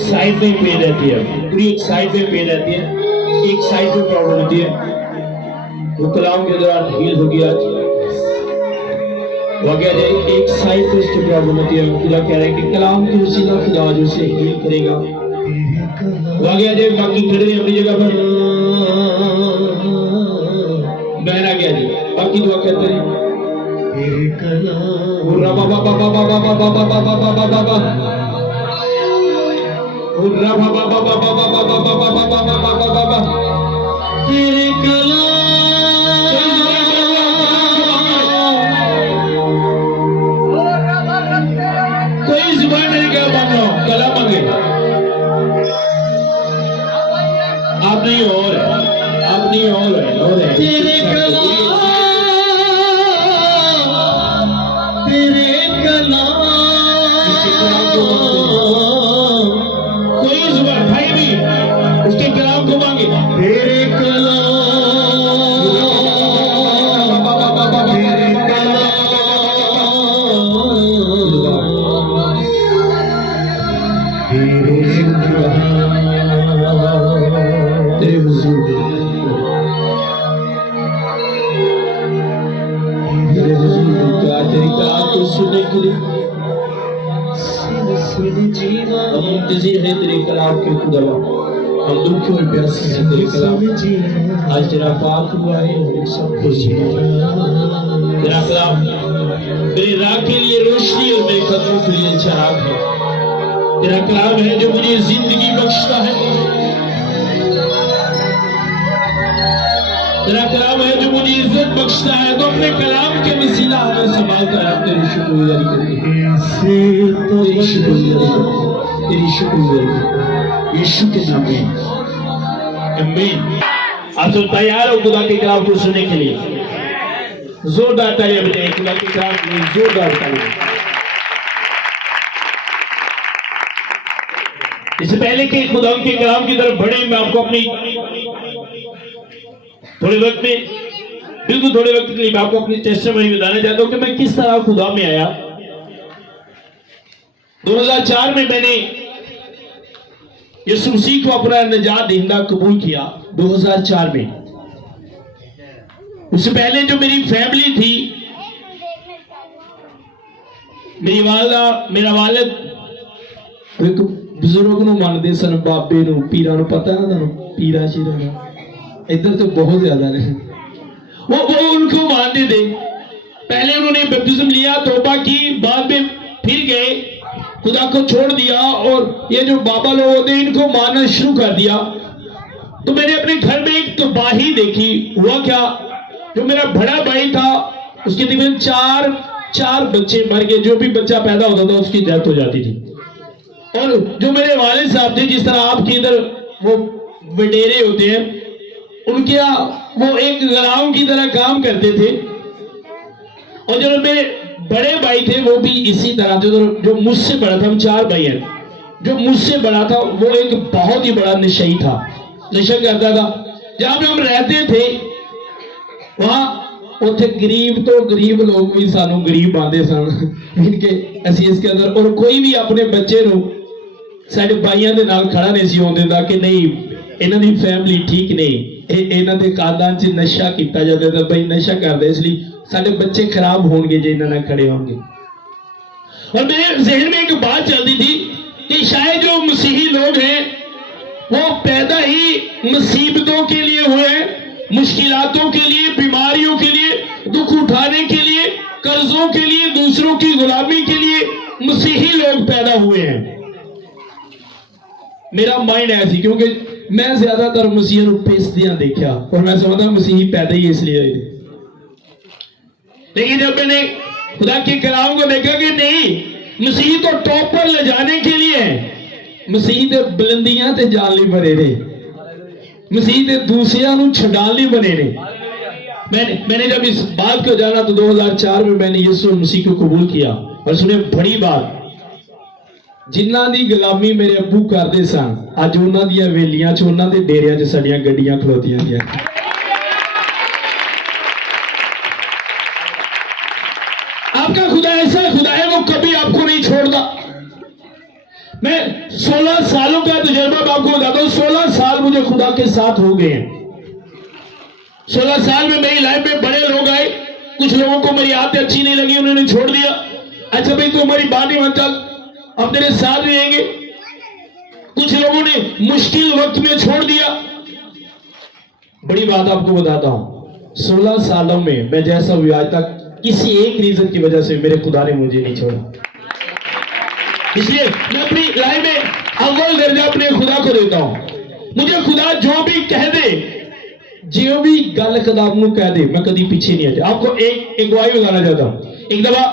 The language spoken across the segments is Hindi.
साइड में पेन रहती है, पूरी एक साइड में पेन रहती है, एक साइड में प्रॉब्लम होती है। वो कलाम के दौरान हील होगी आज। वो कह रहे एक साइड पे उसकी प्रॉब्लम होती है। खुदा कह रहा है कि कलाम की वसीला खुदा आज उसे हील करेगा। वो कह रहे बाकी खड़े अपनी जगह पर बहना गया जी, बाकी दुआ करते रहे। तेरे कोई जुबान नहीं क्या मान लो, कला मांगे आप नहीं और है तेरे कला कोई जुबान भाई भी उसके कलाम को मांगे। तेरे सुनने के लिए हम मुंतज़िर हैं तेरे कलाम के खुदा। हम दुखी और प्यासे हैं तेरे कलाम। आज तेरा पाक हुआ है और सब कुछ तेरा कलाम मेरे राह के लिए रोशनी और मेरे कदमों के लिए चिराग है। तेरा कलाम है जो मुझे जिंदगी बख्शता है। तेरा कलाम है जो मुझे इज्जत बख्शता है। तो अपने कलाम के वसीला हमें संभालता है। तेरी शुक्रगुजारी करेंगे, तेरी शुक्रगुजारी यीशु के नाम में आमीन। आप सब तैयार हो खुदा के कलाम को सुनने के लिए? जोरदार तालियां बजाएं खुदा के कलाम के लिए, जोरदार तालियां। इससे पहले कि खुदा के कलाम की तरफ बढ़े, मैं आपको अपनी थोड़े वक्त के लिए मैं आपको अपनी टेस्टिमनी बताना चाहता हूं कि मैं किस तरह खुदा में आया। 2004 में मैंने यीशु मसीह को अपना निजात दहिंदा कबूल किया। 2004 में। उससे पहले जो मेरी फैमिली थी, मेरी वालदा मेरा वालिद एक बुजुर्ग ਨੂੰ ਮੰਨਦੇ ਸਨ, ਬਾਬੇ ਨੂੰ, ਪੀਰਾਂ ਨੂੰ। ਪਤਾ है ना पीरा शीरा इधर तो बहुत ज्यादा है। वो उनको मानते थे। पहले उन्होंने बपतिस्म लिया, तौबा की, बाद में फिर गए, खुदा को छोड़ दिया और ये जो बाबा लोग होते हैं इनको मानना शुरू कर दिया। तो मैंने अपने घर में एक तबाही देखी। हुआ क्या, जो मेरा बड़ा भाई था उसके तकरीबन चार बच्चे मर गए। जो भी बच्चा पैदा होता था उसकी डेथ हो जाती थी। और जो मेरे वालिद साहब थे, जिस तरह आपके इधर वो वडेरे होते हैं, उनके वो एक गुलाम की तरह काम करते थे। और जो मेरे बड़े भाई थे वो भी इसी तरह थे। जो मुझसे बड़ा था, हम 4 भाई हैं, जो मुझसे बड़ा था वो एक बहुत ही बड़ा नशई था, नशा करता था। जहां पे हम रहते थे वहां उथे गरीब तो गरीब लोग भी सानू गरीब आते सन इनके असी इसके अंदर। और कोई भी अपने बच्चे नु साडे भाइयों के नाल खड़ा नहीं सी होंदे दा कि नहीं इन्हां दी फैमिली ठीक नहीं, इन्हां दे कादां च नशा किया जाता था, भाई नशा करते इसलिए साडे बच्चे खराब होंगे जे इन्हां नाल खड़े होंगे। और मेरे जहन में एक बात चलती थी कि शायद जो मसीही लोग हैं वो पैदा ही मुसीबतों के लिए हुए, मुश्किलातों के लिए, बीमारियों के लिए, दुख उठाने के लिए, कर्जों के लिए, दूसरों की गुलामी के लिए मसीही लोग पैदा हुए हैं। मेरा माइंड ऐसी, क्योंकि मैं ज्यादातर मसीह पेस्दियां देखा और मैं समझता मसीही पैदा ही इसलिए हुए। लेकिन जब मैंने खुदा के कलाम को देखा कि नहीं, मसीह तो टॉप पर ले जाने के लिए है, मसीह तो बुलंदियां ते जान ली बने ने, मसीह ते दूसरियां नु छडान ली बने ने। मैंने जब इस बात को जाना तो 2004 में मैंने यीशु मसीह को कबूल किया। और सुने बड़ी बात, जिन्हां दी गुलामी मेरे अब्बू करते सन, अज उन्हां दी वेलियां च, उन्हां दे डेरियां च साडियां गड्डियां खलोतियां दी। आपका खुदा ऐसा खुदा है, वो कभी आपको नहीं छोड़ता। मैं 16 सालों का तजुर्बा मैं आपको बताता हूं। 16 साल मुझे खुदा के साथ हो गए हैं। 16 साल में मेरी लाइफ में बड़े लोग आए, कुछ लोगों को मेरी आदतें अच्छी नहीं लगी, उन्होंने छोड़ दिया। अच्छा भाई तू हमारी बात नहीं मानता, अब तेरे साथ रहेंगे। कुछ लोगों ने मुश्किल वक्त में छोड़ दिया। बड़ी बात आपको बताता हूं, 16 सालों में मैं जैसा हुआ आज तक किसी एक रीजन की वजह से मेरे खुदा ने मुझे नहीं छोड़ा। इसलिए मैं अपनी लाइफ में अव्वल दर्जा अपने खुदा को देता हूं। मुझे खुदा जो भी कह दे, जो भी गल खुदा मुझे कह दे, मैं कभी पीछे नहीं हटा। आपको एक गवाही बताना चाहता हूं। एक दफा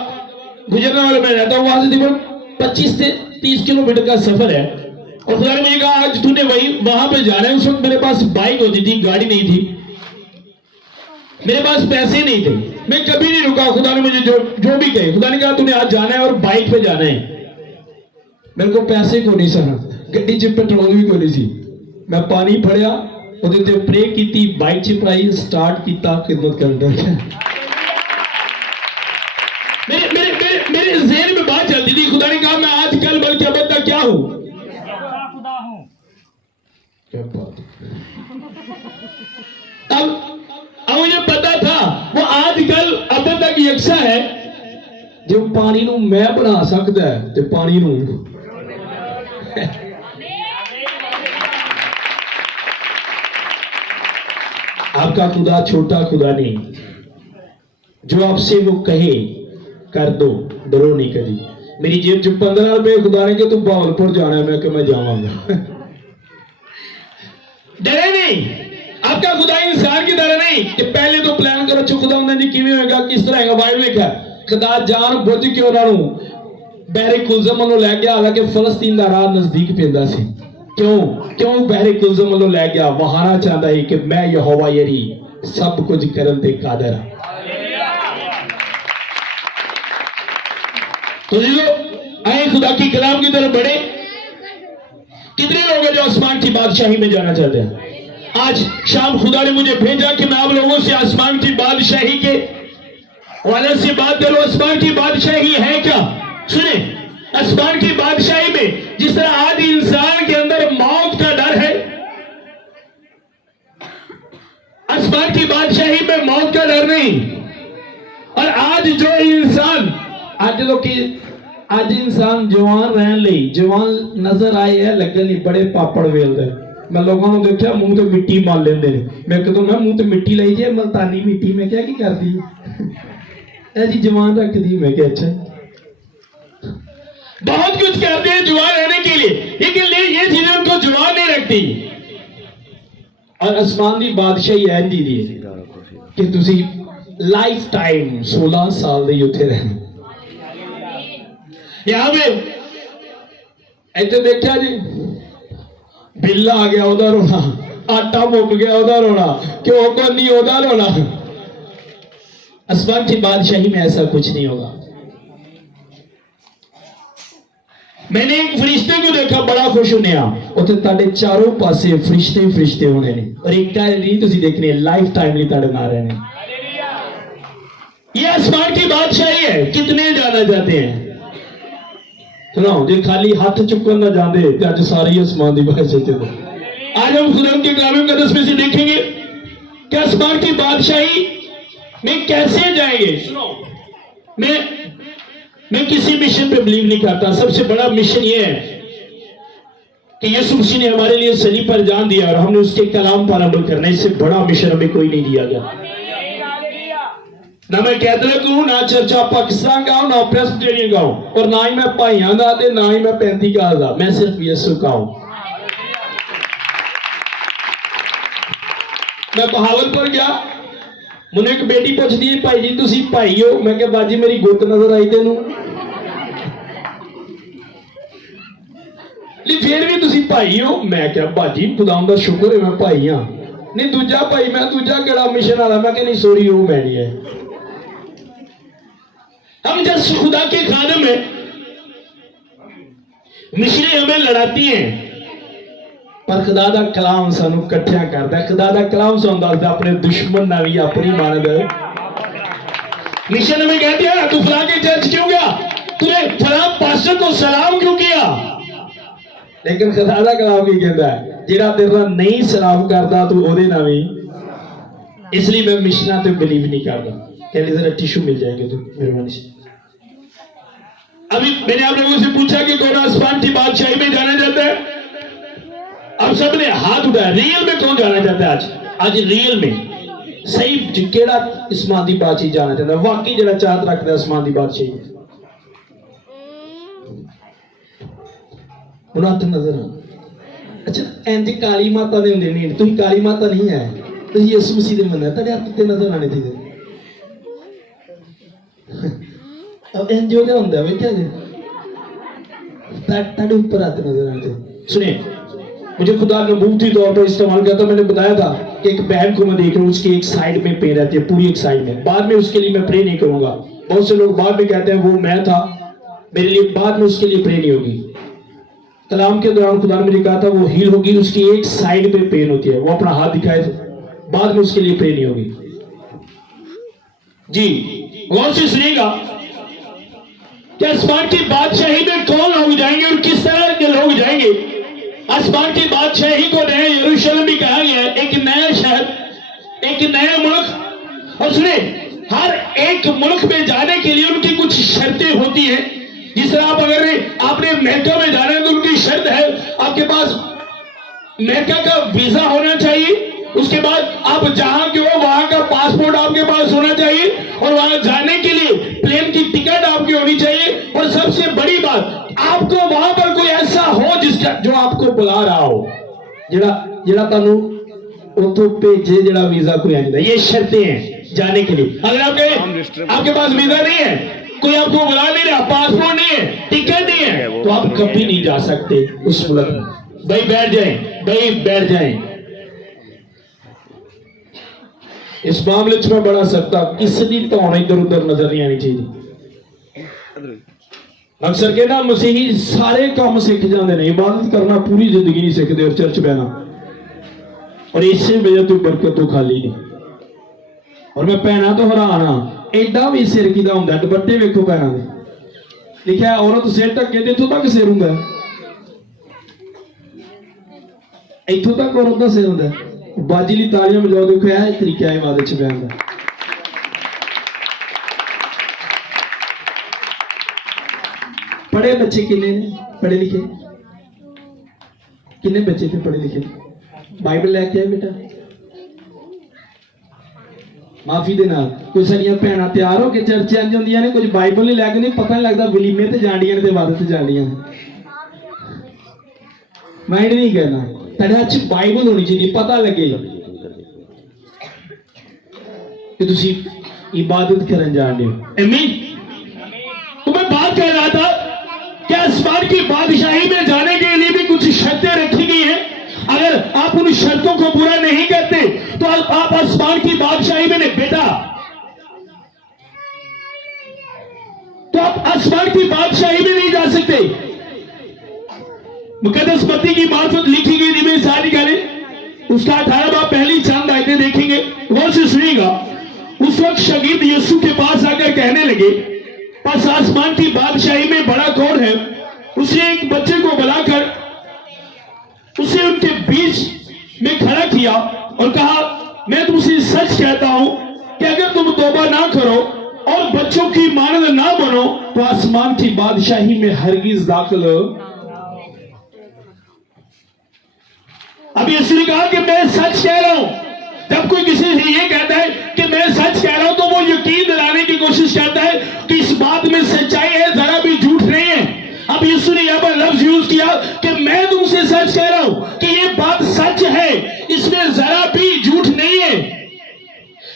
गुजरने वाले में रहता हूं, वहां से तकरीबन 25 से 30 किलोमीटर का सफर है, और खुदा ने मुझे कहा आज तूने वहां पे जाना है। उस वक्त मेरे पास बाइक होती थी, गाड़ी नहीं थी, मेरे पास पैसे नहीं थे, मैं कभी नहीं रुका। खुदा ने मुझे जो भी कहे, खुदा ने कहा तूने आज जाना है और बाइक पे जाना है। मेरे को पैसे को नहीं सना, गड्डी च पेट्रोल भी को नहीं सी। मैं पानी फड़िया, ਉਹਦੇ ਤੇ प्रे की, बाइक चिपराई, स्टार्ट किया, खिदमत करना। मेरे ज़हन में बात चलती थी, खुदा ने कहा मैं आज कल बल्कि अब तक क्या हूं, खुदा हूं। क्या बात। अब मुझे पता था वो आज कल अब तक यकसा है। जो पानी नू मैं बना सकता है तो पानी नू आपका खुदा छोटा खुदा नहीं, जो आपसे वो कहे कर दो, डरो नहीं कभी। मेरी जेब च 15 रुपए, खुदा ने कि तू बहावलपुर जाना है, मैं कि मैं जाऊंगा। डरे नहीं। आपका खुदा इंसान की तरह नहीं कि पहले तो प्लान करो चो खुदा जी किवें होएगा, किस तरह होएगा। बाइबल लिखा खुदा जान बुझ के उन्होंने बहरे कुलजम वालों लै गया, हालांकि फलस्तीन का राह नजदीक पैंदा सी। क्यों बहरे कुलजम वालों लै गया? वहाना चाहता है कि मैं यहोवा यरी सब कुछ करन ते कादर हां। तो आए खुदा की कलाम की तरफ बढ़े। कितने लोग हैं जो आसमान की बादशाही में जाना चाहते हैं? आज शाम खुदा ने मुझे भेजा कि मैं आप लोगों से आसमान की बादशाही के वाले से बात करूं। आसमान की बादशाही है क्या? सुने, आसमान की बादशाही में जिस तरह आज इंसान के अंदर मौत का डर है, आसमान की बादशाही में मौत का डर नहीं। और आज जो इंसान आज इंसान जवान रहने ਲਈ जवान नजर आए है, लगन नहीं बड़े पापड़ वेलदे। मैं लोगों ने देखा मुंह तो मिट्टी मार लेंदे ने। मैं कहता मैं मुंह तो मिट्टी लाई जे, मलतानी मिट्टी। मैं क्या की करदी ऐसी जवान रख दी। मैं क्या अच्छा बहुत कुछ करते हैं जवान रहने के लिए, लेकिन ये चीजें उनको जवान नहीं रखती। और आसमान की बादशाही है जी दी कि तुसी लाइफ टाइम 16 साल दे उत्थे रहना। यहां पे इतने देखा जी, बिल आ गया ओदा रोना, आटा मुक गया ओदा रोना, क्यों को नहीं ओदा रोना। आसमान की बादशाही में ऐसा कुछ नहीं होगा। मैंने एक फरिश्ते को देखा, बड़ा खुश होने उत्थे ताड़े चारों पासे फरिश्ते फरिश्ते होने ने, और एक का नहीं तुसी देखने लाइफ टाइम लिए ताड़े ना रहने। ये आसमान की बादशाही है। कितने जाना चाहते हैं? सुनाओ, जो खाली हाथ चुकन ना जाते अज सारे ही आसमान की बादशाही चलो। आज हम खुदा के कलाम मुकद्दस में से देखेंगे कि आसमान की बादशाही में कैसे जाएंगे। सुनो, मैं किसी मिशन पे बिलीव नहीं करता। सबसे बड़ा मिशन ये है कि यीशु मसीह ने हमारे लिए सलीब पर जान दिया और हमने उसके कलाम पर अमल करना। इससे बड़ा मिशन हमें कोई नहीं दिया गया। ना मैं कैथोलिक हूं, ना चर्चा पाकिस्तान का हूं, ना प्रेस्बिटेरियन का हूं, और ना ही मैं भाइयों का, ना ही मैं 35 का। मैं सिर्फ यीशु का हूं। मैं बहावलपुर गया, मुझे एक बेटी पूछती है भाई जी तुसी भाई हो? मैं क्या बाजी मेरी गुत नजर आई तेनू? फिर भी तुसी भाई हो? मैं क्या बाजी खुदा दा शुक्र है मैं भाई हाँ। नहीं दूजा भाई, मैं दूजा केड़ा मिशन वाला? मैं क्या नहीं सॉरी वो मैं नहीं है। हम जब खुदा के खादम है, मिशनें हमें लड़ाती हैं, पर खुदा दा कलाम सानू इकट्ठा करता है। खुदा दा कलाम सानू दसदा अपने दुश्मन ना भी अपनी मानद। मिशन में कहते हैं तू फला के चर्च क्यों गया, तूने फला पास्टर को सलाम क्यों किया? लेकिन खुदा दा कलाम की कहता है जिहड़ा तेरे नाल नहीं सलाम करता तू ओदे नाल भी। इसलिए मैं मिशना पे बिलीव नहीं करता। कहते जरा टिश्यू मिल जाएंगे तो मेहरबानी से। अभी मैंने आप लोगों से पूछा कि कौन आसमान की बादशाही में जाना चाहता है? अब सबने हाथ उठाया। रियल में कौन जाना चाहता है? आज रियल में सही केड़ा आसमान की बादशाही जाना चाहता है? वाकई जरा चाहत रखता है आसमान की बादशाही हथ नजर आ। अच्छा इंज काली माता दे हुंदे नहीं, तुम काली माता नहीं है, तुम यीशु मसीह दे मंदिर तेरे हथ ते नजर आने थे। अब इंज हो गया हुंदा वे क्या जी ताड़े ऊपर हाथ नजर आने थे। सुनिए मुझे खुदा नबूवती तौर पर इस्तेमाल किया था। मैंने बताया था कि एक बहन को मैं देख रहा हूँ, उसकी एक साइड में पेन रहती है, पूरी एक साइड में। बाद में उसके लिए मैं प्रे नहीं करूंगा। बहुत से लोग बाद में कहते हैं वो मैं था, मेरे लिए बाद में उसके लिए प्रे नहीं होगी। कलाम के दौरान खुदा ने मुझे कहा था वो हील होगी, उसकी एक साइड पे पेन होती है, वो अपना हाथ दिखाए, बाद में उसके लिए प्रे नहीं होगी। जी गौर से सुनिएगा कि आसमान की बादशाही में कौन लोग जाएंगे और किस तरह के लोग जाएंगे। आसमान की बादशाही को नया यरूशलेम भी कहा गया है, एक नया शहर, एक नया मुल्क। और सुने हर एक मुल्क में जाने के लिए उनकी कुछ शर्तें होती हैं। जिस तरह आप अगर आपने अमेरिका में जाना है तो उनकी शर्त है आपके पास अमेरिका का वीजा होना चाहिए। उसके बाद आप जहां के हो वहां का पासपोर्ट आपके पास होना चाहिए और वहां जाने के लिए प्लेन की टिकट आपकी होनी चाहिए। और सबसे बड़ी बात आपको वहां पर कोई ऐसा हो जिसका जो आपको बुला रहा हो, जेड़ा तानू उतो भेजे, जेड़ा वीजा कोई आंदा। ये शर्तें हैं जाने के लिए। अगर आपके पास वीजा नहीं है, कोई आपको बुला नहीं रहा, पासपोर्ट नहीं है, टिकट नहीं है, तो आप कभी नहीं जा सकते उस मुल्क में। भाई बैठ जाएं, भाई बैठ जाएं। इस मामले में बड़ा सख्ता, किसी की धौन इधर उधर नजर नहीं आनी चाहिए। अक्सर कहना मसीही सारे काम सीख जाते हैं, इबादत करना पूरी जिंदगी नहीं सीखते और चर्च बहना, और इसे वजह तो बरकत तो खाली नहीं। और मैं भैना तो हैरान हाँ, एडा भी सिर किदा हुंदा, दुपट्टे वेखो भैना दे, लिखा है औरत सिर ढके तो इत्थों तक सिर हुंदा, इत्थों तक औरत का सिर हुंदा। बाजी ली तालियां बजाओ, देखो यह तरीका है इबादत च बहन का। पढ़े बच्चे किन्ने ने, पढ़े लिखे किन्ने बच्चे थे पढ़े लिखे? बाइबल लैके आए बेटा? माफी दे नाल कोई सारियां भैणां तैयार हो के चर्च इंज हुंदियां ने, कुछ बाइबल नहीं लैके, नहीं पता नहीं लगता वलीमे ते जांदियां ते इबादत ते जांदियां। माइंड नहीं करना, तेरे हाथ च बाइबल होनी चाहिए, पता लगे कि तुसी इबादत करन जांदे हो। आमीन। तो मैं बात कर रहा था कि आसमान की बादशाही में जाने के लिए भी कुछ शर्तें रखी गई हैं। अगर आप उन शर्तों को पूरा नहीं करते तो आप आसमान की बादशाही में नहीं बेटा, तो आप आसमान की बादशाही में नहीं जा सकते। मुकद्दस मत्ती की मार्फत लिखी गई निबे सारी गाने उसका 18 बाब पहली चंद आयतें देखेंगे, गौर से सुनिएगा। उस वक्त शागिर्द यीशु के पास आकर कहने लगे, बस आसमान की बादशाही में बड़ा कौन है? उसने एक बच्चे को बुलाकर उसे उनके बीच में खड़ा किया और कहा, मैं तुमसे सच कहता हूं कि अगर तुम तौबा ना करो और बच्चों की मानद ना बनो तो आसमान की बादशाही में हरगिज दाखिल हो। अब यीशु ने कहा कि मैं सच कह रहा हूं। जब कोई किसी से ये कहता है कि मैं सच कह रहा हूं तो वो यकीन दिलाने की कोशिश करता है कि इस बात में सच्चाई है, जरा भी झूठ नहीं है। अब यीशु ने यहां पर लफ्ज यूज किया कि मैं तुमसे सच कह रहा हूं कि ये बात सच है, इसमें जरा भी झूठ नहीं है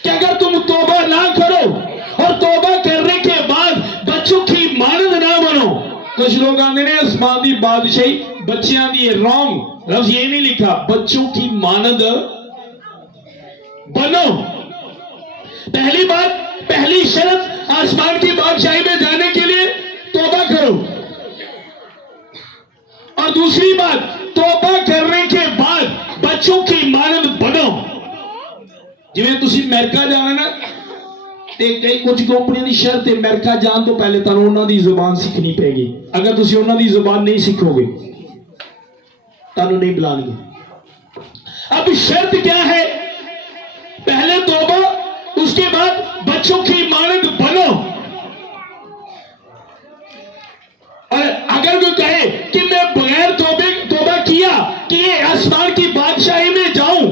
कि अगर तुम तौबा ना करो और तौबा करने के बाद बच्चों की मानद ना बनो। कुछ लोग आते हैं आसमान की बादशाही बच्चियां दी, रॉन्ग लफ्ज ये नहीं लिखा, बच्चों की मानद बनो। पहली बात, पहली शर्त आसमान की बादशाही में जाने के लिए तौबा करो, और दूसरी बात तौबा करने के बाद बच्चों की मानद बनो। जिवें तुसी अमेरिका जाना ना, कई कुछ कंपनियों की शर्त है, अमेरिका जाने तो पहले तुहानूं उन्हां दी जुबान सीखनी पेगी। अगर तुसी उन्हां दी जुबान नहीं सीखोगे तानू नहीं बुलाएंगे। अब शर्त क्या है? पहले तौबा, उसके बाद बच्चों की मानद बनो। और अगर कोई कहे कि मैं बगैर तौबा किया कि ये आसमान की बादशाही में जाऊं,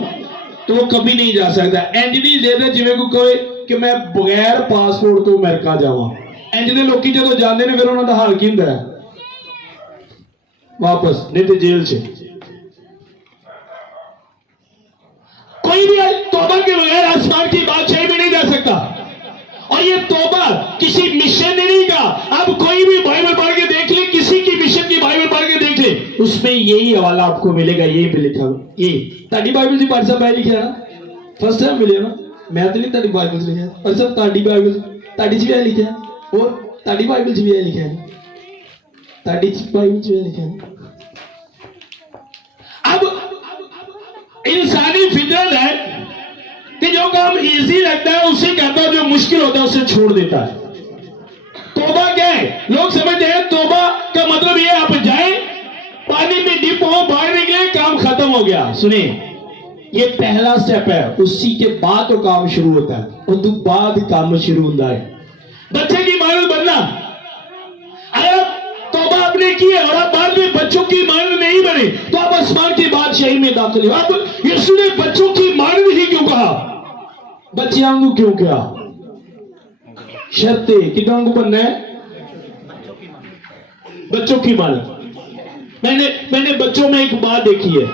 तो वो कभी नहीं जा सकता। इंज नहीं देते जिवें कोई कहे कि मैं बगैर पासपोर्ट तो अमेरिका जावां। इंज दे लोकी जो जाते हैं फिर उन्होंने हाल की हुंदा है? वापस नहीं तो जेल च। कोई भी तौबा के बगैर आसमान की बादशाही में नहीं जा सकता। और ये तौबा किसी मिशनरी का, अब कोई भी बाइबल पढ़ के देख ले, किसी की मिशन की बाइबल पढ़ के देख ले, उसमें यही हवाला आपको मिलेगा। ये भी लिखा, ये ताड़ी बाइबल जी पाठ साहब भाई लिखा ना, फर्स्ट टाइम मिले ना, मैं तो नहीं ताड़ी बाइबल से लिखा पर सब ताड़ी बाइबल ताड़ी जी भी लिखा और ताड़ी बाइबल जी भी लिखा है, ताड़ी बाइबल जी लिखा है। अब इंसानी फितरत है कि जो काम इजी लगता है उसे करता है, जो मुश्किल होता है उसे छोड़ देता है। तौबा क्या है? लोग समझते हैं तौबा का मतलब ये आप जाए, पानी में डिप हो, बाहर निकले, काम खत्म हो गया। सुनिए, ये पहला स्टेप है, उसी के बाद तो काम शुरू होता है, उस बाद काम शुरू होता है। बच्चे की मानद बनना, अगर तौबा आपने की है और आप बाद में बच्चों की मानद नहीं बने तो आप आसमान की बादशाही में दाखिल हो। अब यीशु ने बच्चों की मानद ही क्यों कहा? बच्चियां को क्यों कहा? शर्ते कितना को बनना है? बच्चों की मानद। मैंने बच्चों में एक बात देखी है,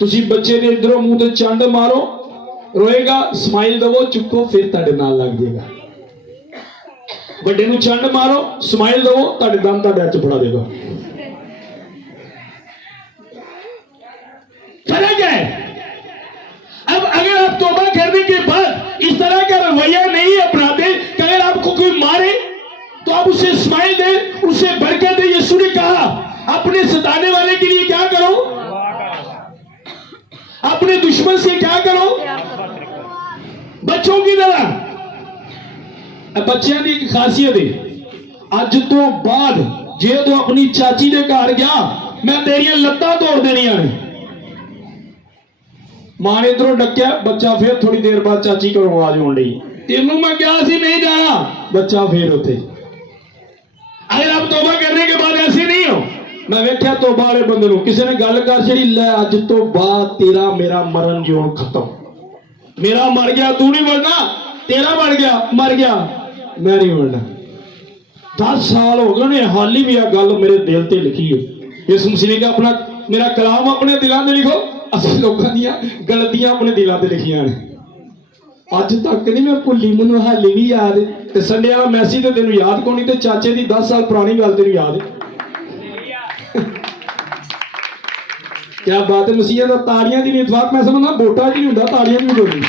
तुसी बच्चे ने इधरों मुंह ते चंड मारो, रोएगा, स्माइल दवो, चुपको, फिर ताड़े नाल लग जाएगा। बड़े नूं चंड मारो, स्माइल दवो, ताड़े दम ताड़े च फड़ा देगा। फर्क है। अब अगर आप तौबा करने के बाद इस तरह का रवैया नहीं अपनाते कि अगर आपको कोई मारे तो आप उसे स्माइल दे, उसे बरकत दे। यीशु ने कहा अपने सताने वाले के लिए क्या करो, अपने दुश्मन से क्या करो, बच्चों की तरह। बच्चों की एक खासियत है, अज तो बाद जे तो अपनी चाची के घर गया, मैं तेरिया लत्तां तोड़ देनिया ने। मां ने इधरों डकिया, बच्चा फिर थोड़ी देर बाद चाची को आवाज आने लगी, तेनू मैं क्या सी नहीं जाना, बच्चा फिर उठे। अगर आप तौबा करने के बाद ऐसे नहीं हो, मैं वेख्या तौबा वाले बंदे को किसी ने गल कर छड़ी, लै अज तो बाद तेरा मेरा मरण जीवन खत्म, मेरा मर गया तू नहीं मरना, तेरा मर गया मर गया मैं नहीं मरना। 10 साल हो गए हाली भी आ गल मेरे दिल ते लिखी है। इस मसीह का अपना मेरा कलाम अपने दिलों में लिखो, असं लोगों दी गलतियां अपने दिलों में लिखिया ने, अज तक नहीं मैं भुली, मैनू हाली भी याद है। संडे वाला मैसेज तो तेन याद को नहीं, चाचे की 10 साल पुरानी गल तेन याद है। क्या बात है, मसीह का ताड़ियां की नहीं इतफाक, मैं समझना वोटा की नहीं होंगे, ताड़ियां की नहीं होगी।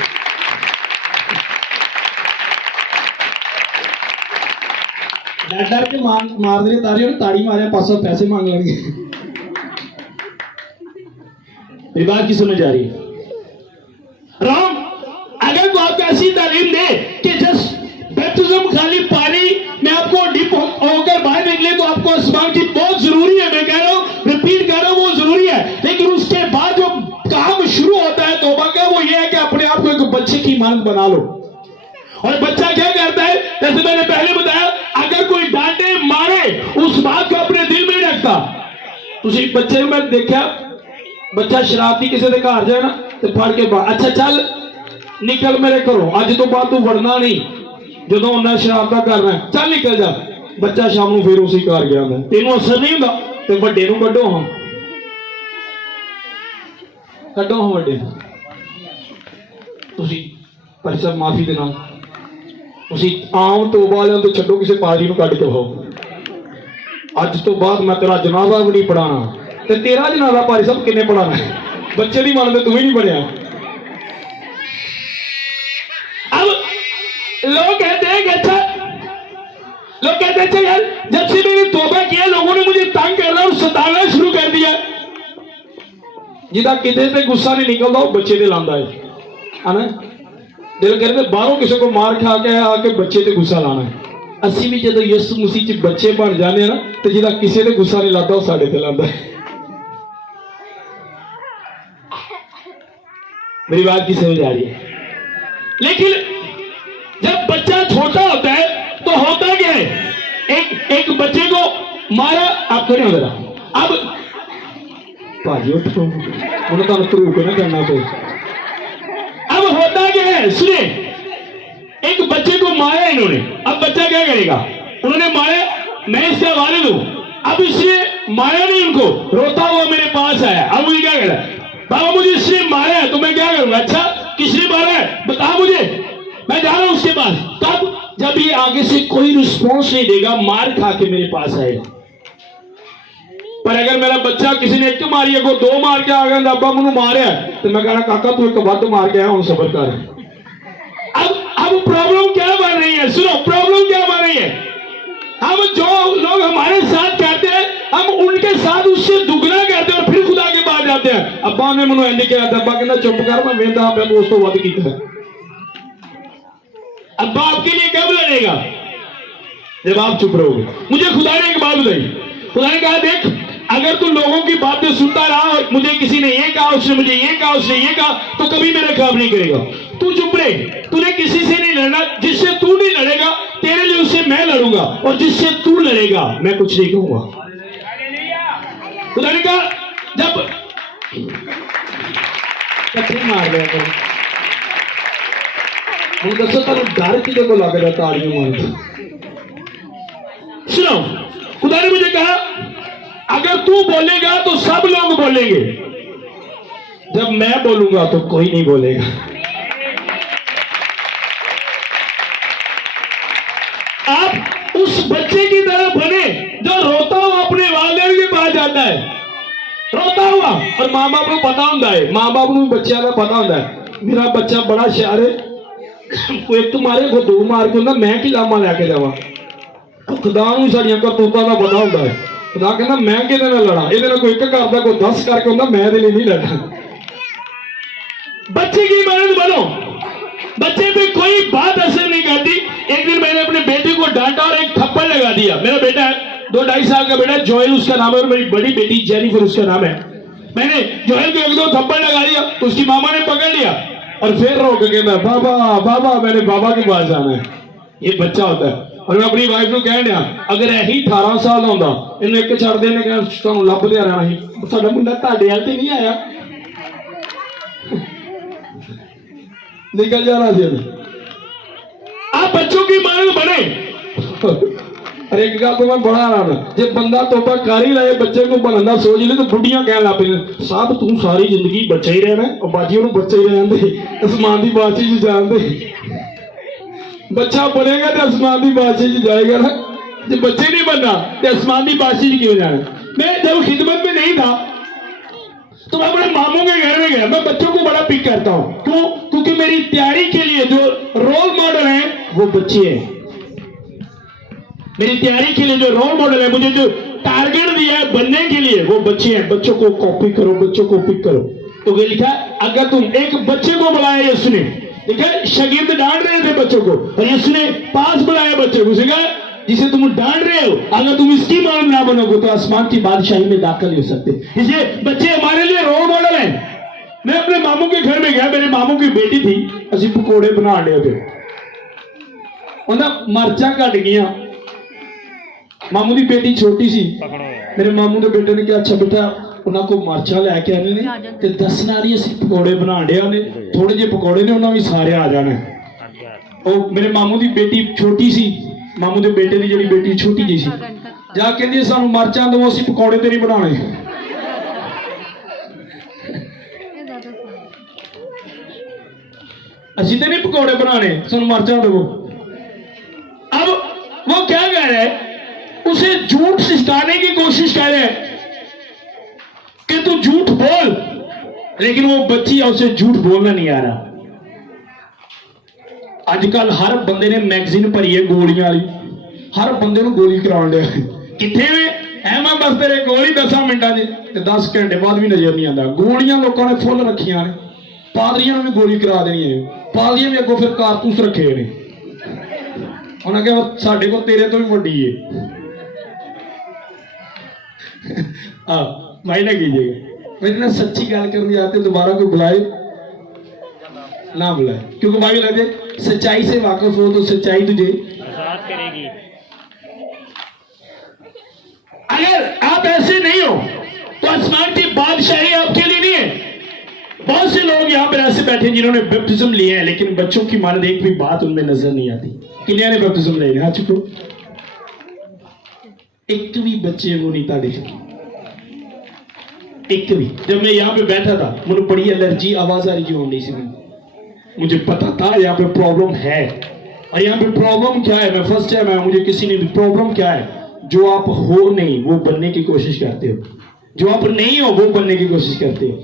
डर के मार दे तारी, ताड़ी मारे पासा पैसे मांग लेंगे। मेरी बात की समझ आ रही है? राम, अगर तो आपको ऐसी तालीम दे कि जस्ट बैप्टिज्म खाली पानी में आपको डिप होकर बाहर निकले तो आपको आसमान की बहुत जरूरी है, मैं कह रहा हूं, रिपीट कर रहा हूं, वो जरूरी है। लेकिन उसके बाद जो काम शुरू होता है तौबा का, वो ये है कि अपने आप को एक बच्चे की मानद बना लो। और बच्चा क्या करता है, जैसे मैंने पहले बताया, अगर कोई डांटे मारे उस बात को अपने दिल में ही रखता। तुझे बच्चे को मैं देखा, बच्चा शराबी किसी के घर जाए ना तो फड़ के अच्छा चल निकल मेरे घरों, अज तो बाद तू वड़ना नहीं, जो उन्हें शराब का करना है, चल निकल जा। बच्चा शाम को फिर उसी घर गया, तेन असर नहीं होंगे तो व्डे कड्डो, हम कड्डो, हम व्डे पर सब माफी देना, आम तौबा वालों तो छो, किसी पादरी को कट के हो। अज तो बाद मैं तेरा जनाजा भी नहीं पढ़ाना, तो तेरा जनाजा भाई साहब किन्ने पढ़ाना है, बच्चे नहीं मानते, तू ही नहीं पढ़िया। अब लोग कहते हैं कि अच्छा, लोग कहते हैं यार जब से मैंने तौबा किया लोगों ने मुझे तंग करना और सताना शुरू कर दिया। जिदा किते से गुस्सा नहीं निकलता वो बच्चे से लांदा है ना, दिल कहते बाहरों किसी को मार खा के आके बच्चे से गुस्सा लाना है। असी भी जो यीशु मसीह च बच्चे बन जाने ना, तो जिदा किसी से गुस्सा नहीं लाता वो साडे ते लांदा है। मेरी बात की समझ आ रही है? लेकिन जब बच्चा छोटा होता है तो होता क्या है, एक बच्चे को मारा, आप करें जरा, अब भाजी उठो उन्हें तो प्रूव ना करना पे। अब होता क्या है, सुनिए, एक बच्चे को मारा इन्होंने, अब बच्चा क्या करेगा, उन्होंने मारा, मैं इसका वालिद हूं, अब इसने मारा नहीं, उनको रोता हुआ मेरे पास आया, अब मुझे क्या करा, बाबा मुझे इसने मारा है तो मैं क्या करूंगा, अच्छा किसने मारा है बता मुझे, मैं जा रहा हूं उसके पास। तब जब ये आगे से कोई रिस्पॉन्स नहीं देगा, मार खा के मेरे पास आएगा। पर अगर मेरा बच्चा किसी ने एक मारी है, को दो मार के आ गया, अब्बा मैनू मारे, तो मैं कहना काका तू एक वध मार के आया हूं, सबर कर। अब प्रॉब्लम क्या बन रही है, सुनो प्रॉब्लम क्या बन रही है, हम जो लोग हमारे साथ करते हैं हम उनके साथ उससे दुगना करते हैं और फिर खुदा के पास जाते हैं। अब्बा ने मैनू इंज कहा था, अब्बा कहना चुप कर, मैं वेंदा मैं उस तो वध कीता। अब्बा आपके लिए कब लड़ेगा, जब आप चुप रहोगे। मुझे खुदा ने एक बात बताई, खुदा ने कहा देख अगर तू लोगों की बातें सुनता रहा, मुझे किसी ने ये कहा, उसने मुझे ये कहा, उसने ये कहा, तो कभी मेरा काम नहीं करेगा। तू चुप रहे, तूने किसी से नहीं लड़ना, जिससे तू नहीं लड़ेगा तेरे लिए उससे मैं लड़ूंगा, और जिससे तू लड़ेगा मैं कुछ नहीं कहूंगा। खुदा ने कहा जब मार गया दसो तुम डर कि को लग रहा तालियों मार। सुनो खुदा ने मुझे कहा अगर तू बोलेगा तो सब लोग बोलेंगे, जब मैं बोलूंगा तो कोई नहीं बोलेगा। आप उस बच्चे की तरह बने जो रोता हुआ अपने वालिदैन के पास जाता है, रोता हुआ, और मां बाप को पता होता है, मां बाप को बच्चा का पता होता है मेरा बच्चा बड़ा शैर है, कोई एक मारे को दो मार के मैं कि लामा लैके जावा। खुदा नूं साडियां करतूतां दा पता होता है, खुदा कहना मैं किहदे नाल लड़ा, इहदे नाल कोई एक करदा कोई 10 करके हुंदा, मैं इहदे लई नहीं लड़ा। बच्चे की मदद बनो, बच्चे पे कोई बात असर नहीं करती। एक दिन मैंने अपने बेटे को डांटा और एक थप्पड़ लगा दिया। मेरा बेटा है 2-2.5 साल का बेटा, जोएल उसका नाम है, और मेरी बड़ी बेटी जेनिफर उसका नाम है। मैंने जोएल को 1-2 थप्पड़ लगा दिया तो उसकी मामा ने पकड़ लिया और फिर रो के कहना बाबा बाबा, मैंने बाबा के पास जाना है। ये बच्चा होता है। और मैं अपनी वाइफ को कह दिया अगर यही 18 साल होता इन्हें एक छड़ देने का लभ लिया रहना ही, साडा मुंडा तुहाडे हाल ते नहीं आया, निकल जाना सी। आप बच्चों की मदद बने। और एक गल तो मैं बड़ा रहा जे बंदा तोबा कर ही लाए बच्चे को बनने का सोच ले तो बुढ़ियां कह लग पे साहब तू सारी जिंदगी बच्चा ही रहना, और बाजी उन्होंने बच्चा ही रहने आसमान की बादशाही जानते, बच्चा बनेगा तो आसमान की बादशाही जाएगा ना, जब बच्चे नहीं बनना तो आसमान की बादशाही क्यों जाना। मैं जब खिदमत में नहीं था तो मैं अपने मामू के घर में गया, मैं बच्चों को बड़ा पिक करता हूँ, क्यों, क्योंकि मेरी तैयारी के लिए जो रोल मॉडल है वो बच्चे हैं। मेरी तैयारी के लिए जो रोल मॉडल है, मुझे जो टारगेट दिया है बनने के लिए वो बच्चे हैं। बच्चों को कॉपी करो, बच्चों को पिक करो। तो लिखा अगर तुम एक बच्चे को बुलाया यीशु ने, लिखा शागिर्द डांट रहे थे बच्चों को और यीशु ने पास बुलाया बच्चे को, कहा जिसे तुम डांट रहे हो अगर तुम इसकी मान ना बनोगे तो आसमान की बादशाही में दाखिल हो सकते। इसलिए बच्चे हमारे लिए रोल मॉडल है। मैं अपने मामू के घर में गया, मेरे मामू की बेटी थी, असि पकौड़े बना रहे थे, मर्चा घट गई। मामू की बेटी छोटी सी, मेरे मामू के बेटे ने कहा अच्छा बेटा उन्होंने को मर्चा लैके आने ने ते दसना नहीं असि पकौड़े बना रहे ने, थोड़े जे पकौड़े ने उन्होंने भी सारे आ जाने। और मेरे मामू की बेटी छोटी सी, मामू के बेटे की जी बेटी छोटी जी सी, जा कहती सानू मर्चा दो असि पकौड़े तो नहीं बनाने। असि तो नहीं पकौड़े बनाने, सानू मर्चा दो। अब वो क्या कह रहा है, उसे झूठ सिखाने की कोशिश कर रहे हैं कि तू झूठ बोल, लेकिन वो बच्ची है उसे झूठ बोलना नहीं आ रहा। आजकल हर बंदे ने मैगजीन भरी है गोलियां वाली, हर बंदे को गोली कराने दिया कितने में मैं बस तेरे गोली 10 मिनटा से 10 घंटे बाद भी नजर नहीं आता। गोलियां लोगों ने फुल रखिया ने, पादरियों ने भी गोली करा देनी है, पादरियों भी अगों फिर कारतूस रखे ने, उन्हें कहा साढ़े को तेरे तो भी वड्डी है। माइंड ना कीजिएगा, मैं इतना सच्ची गल करने जाते दोबारा कोई बुलाए ना बुलाए, क्योंकि बाइबल कहते सच्चाई से वाकिफ हो तो सच्चाई तुझे आजाद करेगी। अगर आप ऐसे नहीं हो तो आसमान की बादशाही आपके लिए नहीं है। बहुत से लोग यहाँ पर ऐसे बैठे जिन्होंने बैप्टिज्म लिए हैं, लेकिन बच्चों की मानद एक भी बात उनमें नजर नहीं आती। किन्या ने बैप्टिज्म ले लिया चुको, एक भी बच्चे वो नहीं ताड़े चुके, एक भी। जब मैं यहाँ पे बैठा था मुझे बड़ी एलर्जी आवाज आ रही हो रही थी, मुझे पता था यहाँ पे प्रॉब्लम है। और यहाँ पे प्रॉब्लम क्या है, मैं फर्स्ट टाइम आया, मुझे किसी ने भी प्रॉब्लम क्या है, जो आप हो नहीं वो बनने की कोशिश करते हो, जो आप नहीं हो वो बनने की कोशिश करते हो।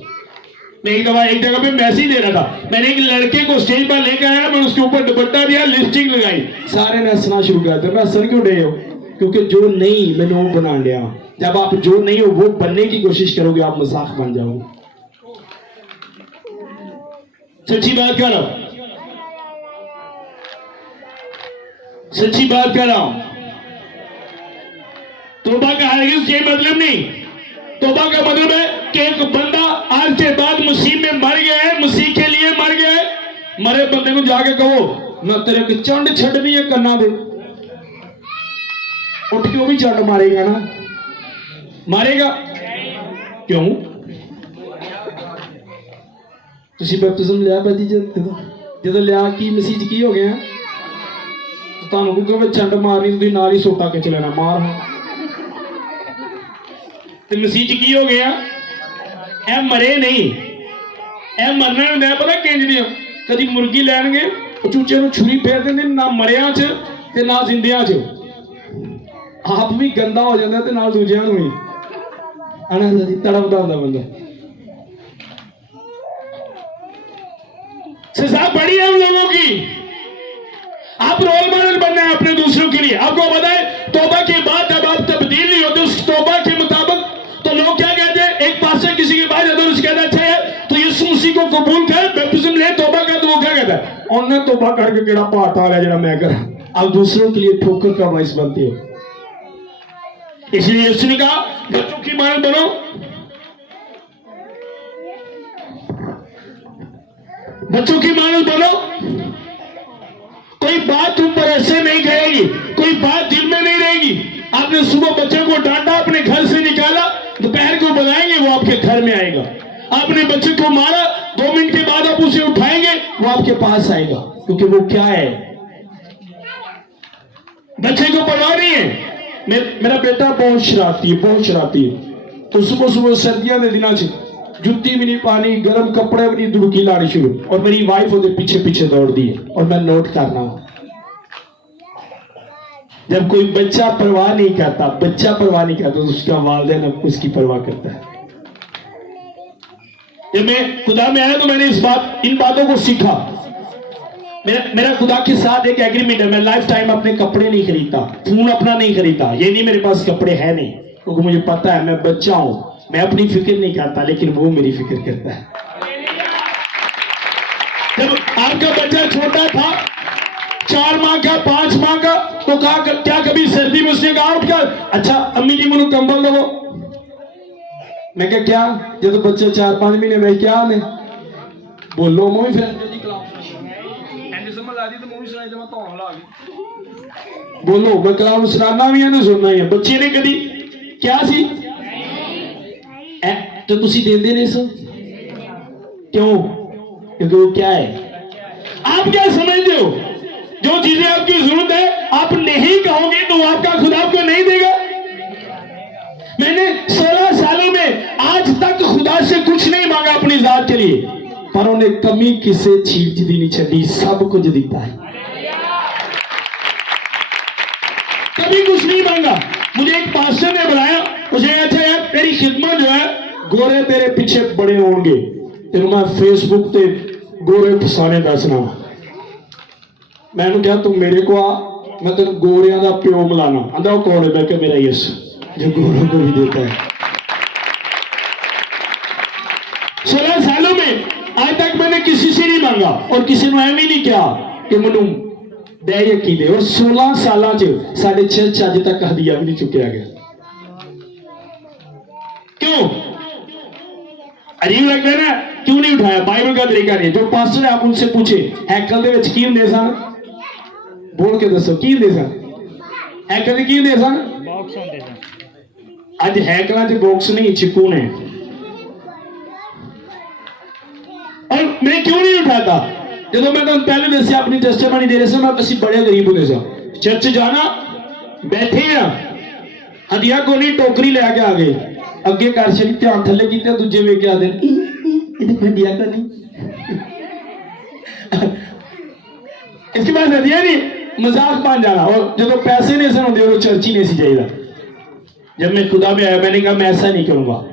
मैं एक जगह पे मैसेज दे रहा था, मैंने एक लड़के को स्टेज पर लेकर आया, मैं उसके ऊपर दुपट्टा दिया, लिपस्टिक लगाई, सारे ने हंसना शुरू कर दिया। मैं हंसन क्यों रहे हो, क्योंकि जो नहीं मैंने वो बना लिया। जब आप जो नहीं हो वो बनने की कोशिश करोगे आप मजाक बन जाओगे। सच्ची बात कर रहा हूं, सच्ची बात कर रहा हूं। तौबा का हरगिज़ ये मतलब नहीं, तौबा का मतलब है कि एक बंदा आज के बाद मसीह में मर गया है, मसीह के लिए मर गया है, मरे बंदे को जाके कहो मैं तेरे को चंड छड़नी है कन्ना दे, उठ के वो भी चंड मारेगा ना, मारेगा क्यों? ਤੁਸੀਂ ਬਪਤਿਜ਼ਮ ਲਿਆ ਬਾਜੀ ਜਦੋਂ ਲਿਆ ਕੀ ਮੈਸੇਜ ਕੀ ਹੋ ਗਿਆ ਤੁਹਾਨੂੰ ਕੋਈ ਕਹੇ ਚੰਡ ਮਾਰਨੀ ਤੁਸੀਂ ਨਾਲ ਹੀ ਸੋਟਾ ਖਿੱਚ ਲੈਣਾ ਮਾਰ ਤੇ ਮੈਸੇਜ ਕੀ ਹੋ ਗਿਆ ਇਹ ਮਰੇ ਨਹੀਂ ਇਹ ਮਰਨਾ ਹੁੰਦਾ ਪਤਾ ਕਿੰਜ ਦੀ ਕਦੀ ਮੁਰਗੀ ਲੈਣਗੇ ਉਹ ਚੂਚੇ ਨੂੰ ਛੁਰੀ ਫੇਰ ਦਿੰਦੇ ਨਾ ਮਰਿਆਂ 'ਚ ਤੇ ਨਾ ਜ਼ਿੰਦਿਆਂ 'ਚ ਆਪ ਵੀ ਗੰਦਾ ਹੋ ਜਾਂਦਾ ਤੇ ਨਾਲ ਦੂਜਿਆਂ ਨੂੰ ਵੀ ਆਣਾ ਜੀ ਤੜਪਦਾ ਹੁੰਦਾ ਬੰਦਾ। सजा बड़ी है उन लोगों की, आप रोल मॉडल बनना है अपने दूसरों के लिए। आपको पता है तौबा के बाद जब आप तब्दील नहीं होते उस तौबा के मुताबिक, तो लोग क्या कहते हैं, एक पास्टर किसी के पास जाता है उससे कहता है अच्छा है तो यीशु मसीह को कबूल कर बैप्टिज्म ले तौबा कर, तो वो क्या कहता है उन्होंने तौबा करके केड़ा पाठ आ रहा जरा मैं कर। आप दूसरों के लिए ठोकर का बाइस बनते हो। इसलिए यीशु ने कहा बच्चों की मानद बनो, बच्चों की मानद बनो। कोई बात तुम पर ऐसे नहीं कहेगी, कोई बात दिल में नहीं रहेगी। आपने सुबह बच्चे को डांटा, अपने घर से निकाला, दोपहर को बुलाएंगे वो आपके घर में आएगा। आपने बच्चे को मारा, 2 मिनट के बाद आप उसे उठाएंगे वो आपके पास आएगा, क्योंकि वो क्या है, बच्चे को परवाह नहीं है। मेरा बेटा बहुत शरारती है, बहुत शरारती है। तो सुबह सुबह सर्दियों के दिनों से जुत्ती भी नहीं पानी, गर्म कपड़े भी नहीं, दुबकी लानी शुरू, और मेरी वाइफ उसके पीछे पीछे दौड़ती है। और मैं नोट करना जब कोई बच्चा परवाह नहीं करता, बच्चा परवाह नहीं करता तो उसका वालिदैन उसकी परवाह करता है। जब मैं खुदा में आया तो मैंने इन बातों को सीखा। मेरा खुदा के साथ एक एग्रीमेंट है, मैं लाइफ टाइम अपने कपड़े नहीं खरीदता, फोन अपना नहीं खरीदता। ये नहीं मेरे पास कपड़े है नहीं, क्योंकि मुझे पता है मैं बच्चा हूं, मैं अपनी फिक्र नहीं करता, लेकिन वो मेरी फिक्र करता है। जब आपका बच्चा छोटा था, 4 माह का, 5 माह का, तो क्या कभी सर्दी में उसने कहा उठ कर अच्छा अम्मी जी मुझे कंबल दो? मैं क्या जब बच्चे 4-5 महीने में क्या ने बोलो मूवी फिर बोलो मैं कलाम सुनाना भी है तो सुनना ही है। बच्चे ने कभी क्या सी तो तुसी देंदे नहीं सो क्यों? क्योंकि वो क्या है, आप क्या समझते हो, जो चीजें आपकी जरूरत है आप नहीं कहोगे तो आपका खुदा आपको नहीं देगा। मैंने 16 सालों में आज तक खुदा से कुछ नहीं मांगा अपनी जात के लिए, पर उन्हें कमी किसे चीज दी नहीं छड़ी, सब कुछ दिता है, कभी कुछ नहीं मांगा। मुझे एक पास्टर ने बुलाया, उसे अच्छा यार तेरी खिदमत जो है गोरे तेरे पीछे बड़े होंगे, तेरे मैं फेसबुक ते गोरे फसाने दसना। मैंने क्या तू मेरे को आ, मैं तेरे गोरिया का प्यो मिलाना। आंदा वो कौन है? मैं क्या मेरा यीशु जो गोरों को भी देता है। 16 सालों में आज तक मैंने किसी से नहीं मांगा और किसी ने एवं नहीं किया कि मैनू दे या की दे। और 16 साल साढ़े 6 अज तक हदिया भी नहीं चुकया गया। क्यों? अजीब लगता है ना, क्यों नहीं उठाया? बाइबल का तरीका नहीं। जो पास्टर है आप उनसे पूछे हैकल दे विच की हुंदे सन, बोल के दसो की हुंदे सन? हैकल की हुंदे सन? बॉक्स हुंदे सन। अज हैकलां च बॉक्स नहीं, चिकू ने। और मैं क्यों नहीं उठाता? जो मैं तुम पहले दसिया अपनी टेस्टिमनी दे रहे थे, मैं किसी बड़े गरीब होंगे सा, चर्च जाना बैठे हैं हदिया को नहीं टोकरी लैके आ गए अगे कर छड़ी ध्यान थले की दूजे वे क्या दिन हदिया को नहीं इसके बाद हदिया नहीं मजाक बन जाना। और जो पैसे नहीं सन होंगे वो चर्च ही नहीं सी चाहिए। जब मैं खुदा में आया मैंने कहा मैं ऐसा नहीं करूंगा,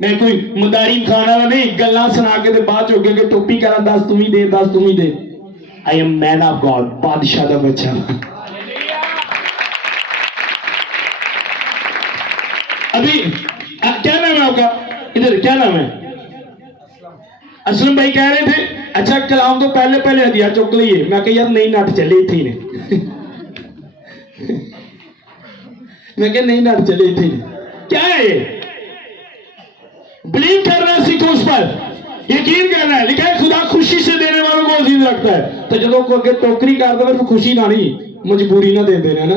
मैं कोई मुदारी खाना वाला नहीं गल्ला सुना के बाद हो गया टोपी करा 10 तुम ही दे 10 तुम ही दे। I am man of God, बादशाह का बच्चा। अभी क्या नाम है आपका? इधर क्या नाम है? असलम भाई कह रहे थे अच्छा कलाम तो पहले पहले हदिया चुक लीए। मैं कहा यार नहीं नट चले इतने ने मैं कहा नहीं नट चले इतने क्या है ये? बिलीव करना सीखो, उस पर यकीन करना है। लिखा है खुदा खुशी से देने वालों को अजीज रखता है। तो जो को अगे टोकरी कर दे तो खुशी ना नहीं मजबूरी ना दे देने ना।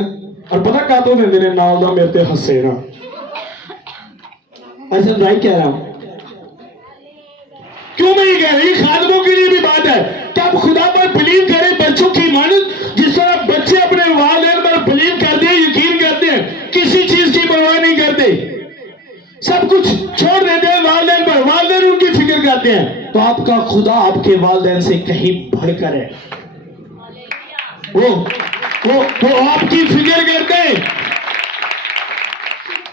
और पता का तो देंदे ने नाल दा मेरे ते हंसे ना। ऐसा राइट कह रहा हूं। क्यों मैं ये कह रही? खादमों के लिए भी बात है कि आप खुदा पर बिलीव करें। बच्चों की इमानत जिस तरह बच्चे अपने वालिदैन पर बिलीव करते हैं, यकीन करते हैं, किसी चीज की परवाह नहीं करते, सब कुछ छोड़ देते हैं वालिदैन पर, वालिदैन उनकी फिक्र करते हैं। तो आपका खुदा आपके वालिदैन से कहीं बढ़कर है। वो आपकी फिक्र करते हैं।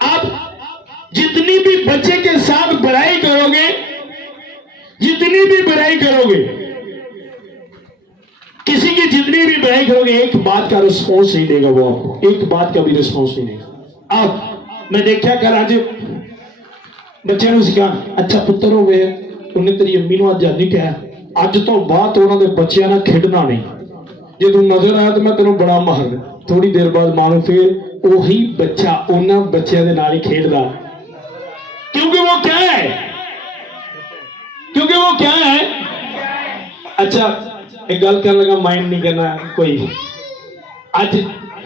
आप जितनी भी बच्चे के साथ बुराई करोगे, जितनी भी बुराई करोगे, किसी की जितनी भी बुराई करोगे, एक बात का रिस्पॉन्स नहीं देगा वो आपको, एक बात का भी रिस्पॉन्स नहीं देगा। आप मैं देखा कर आज बच्चे ने सिखा अच्छा पुत्र हो गए उन्हें तेरी अम्मी ने अज नहीं कहा अज तो बाद उन्होंने बच्चों ने खेडना नहीं, जो तू नजर आया तो मैं तेन बड़ा मारना। थोड़ी देर बाद मानो फिर वही बच्चा उन्होंने बच्चों के नाल ही खेलता। क्योंकि वो क्या है? क्योंकि वो क्या है? अच्छा एक गल कर लगा, माइंड नहीं करना कोई। अज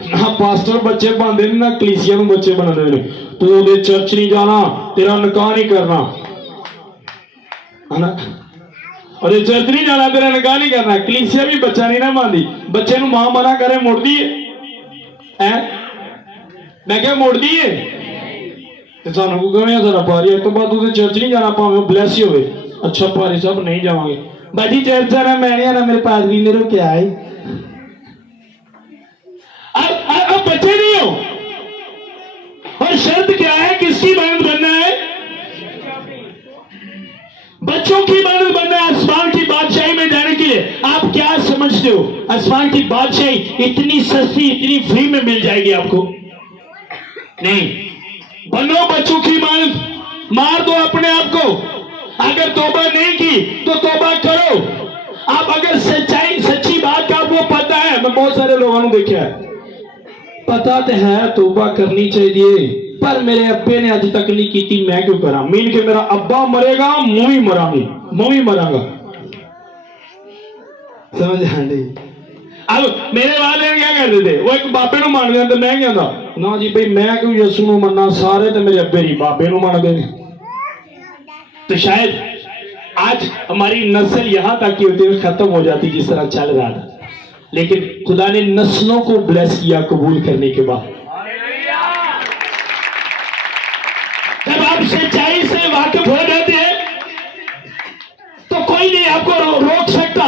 ना पास्टर बच्चे बनते ना कलीसिया में बच्चे बनाते हैं। तू उहदे चर्च नहीं जाना, तेरा निकाह नहीं करना है ना, और चर्च नहीं जाना तेरा निकाह नहीं करना। कलीसिया भी बच्चा नहीं ना मानती। बच्चे ਨੂੰ मां मना करे मुड़दी है, मैं क्या मुड़दी है तो सानू को कहें सारा पारी तो बाद तू चर्च नहीं जाना भावें ब्लैस ही होवे। अच्छा पारी साहब नहीं जावांगे, बाजी चर्च जाना मैं नहीं आना, मेरे पादरी ने रोकिया है। अब बच्चे नहीं हो और शर्त क्या है? किसकी मानद बनना है? बच्चों की मानद बनना है आसमान की बादशाही में जाने के लिए। आप क्या समझते हो आसमान की बादशाही इतनी सस्ती इतनी फ्री में मिल जाएगी आपको? नहीं। बनो बच्चों की मानद, मार दो अपने आप को। अगर तौबा नहीं की तो तौबा करो। आप अगर सच्ची बात का आपको पता है, मैं बहुत सारे लोगों ने देखा है पता तो है तौबा करनी चाहिए पर मेरे अब्बे ने अज तक नहीं की, मैं क्यों करा? मीन के मेरा अब्बा मरेगा मुंह ही मरांगी, मुंह ही मरांगा। समझ आंटी? अब मेरे वाले क्या करते थे, वो एक बाबे को मान गए, मैं क्या था ना जी भाई मैं क्यों यसू को मनना, सारे तो मेरे अब्बे ही बाबे को मान गए। तो शायद आज हमारी नस्ल यहां तक की होती है खत्म हो जाती जिस तरह चल रहा था। लेकिन खुदा ने नस्लों को ब्लेस किया कबूल करने के बाद। जब आप सच्चाई से वाकिफ हो जाते हैं तो कोई नहीं आपको रोक सकता।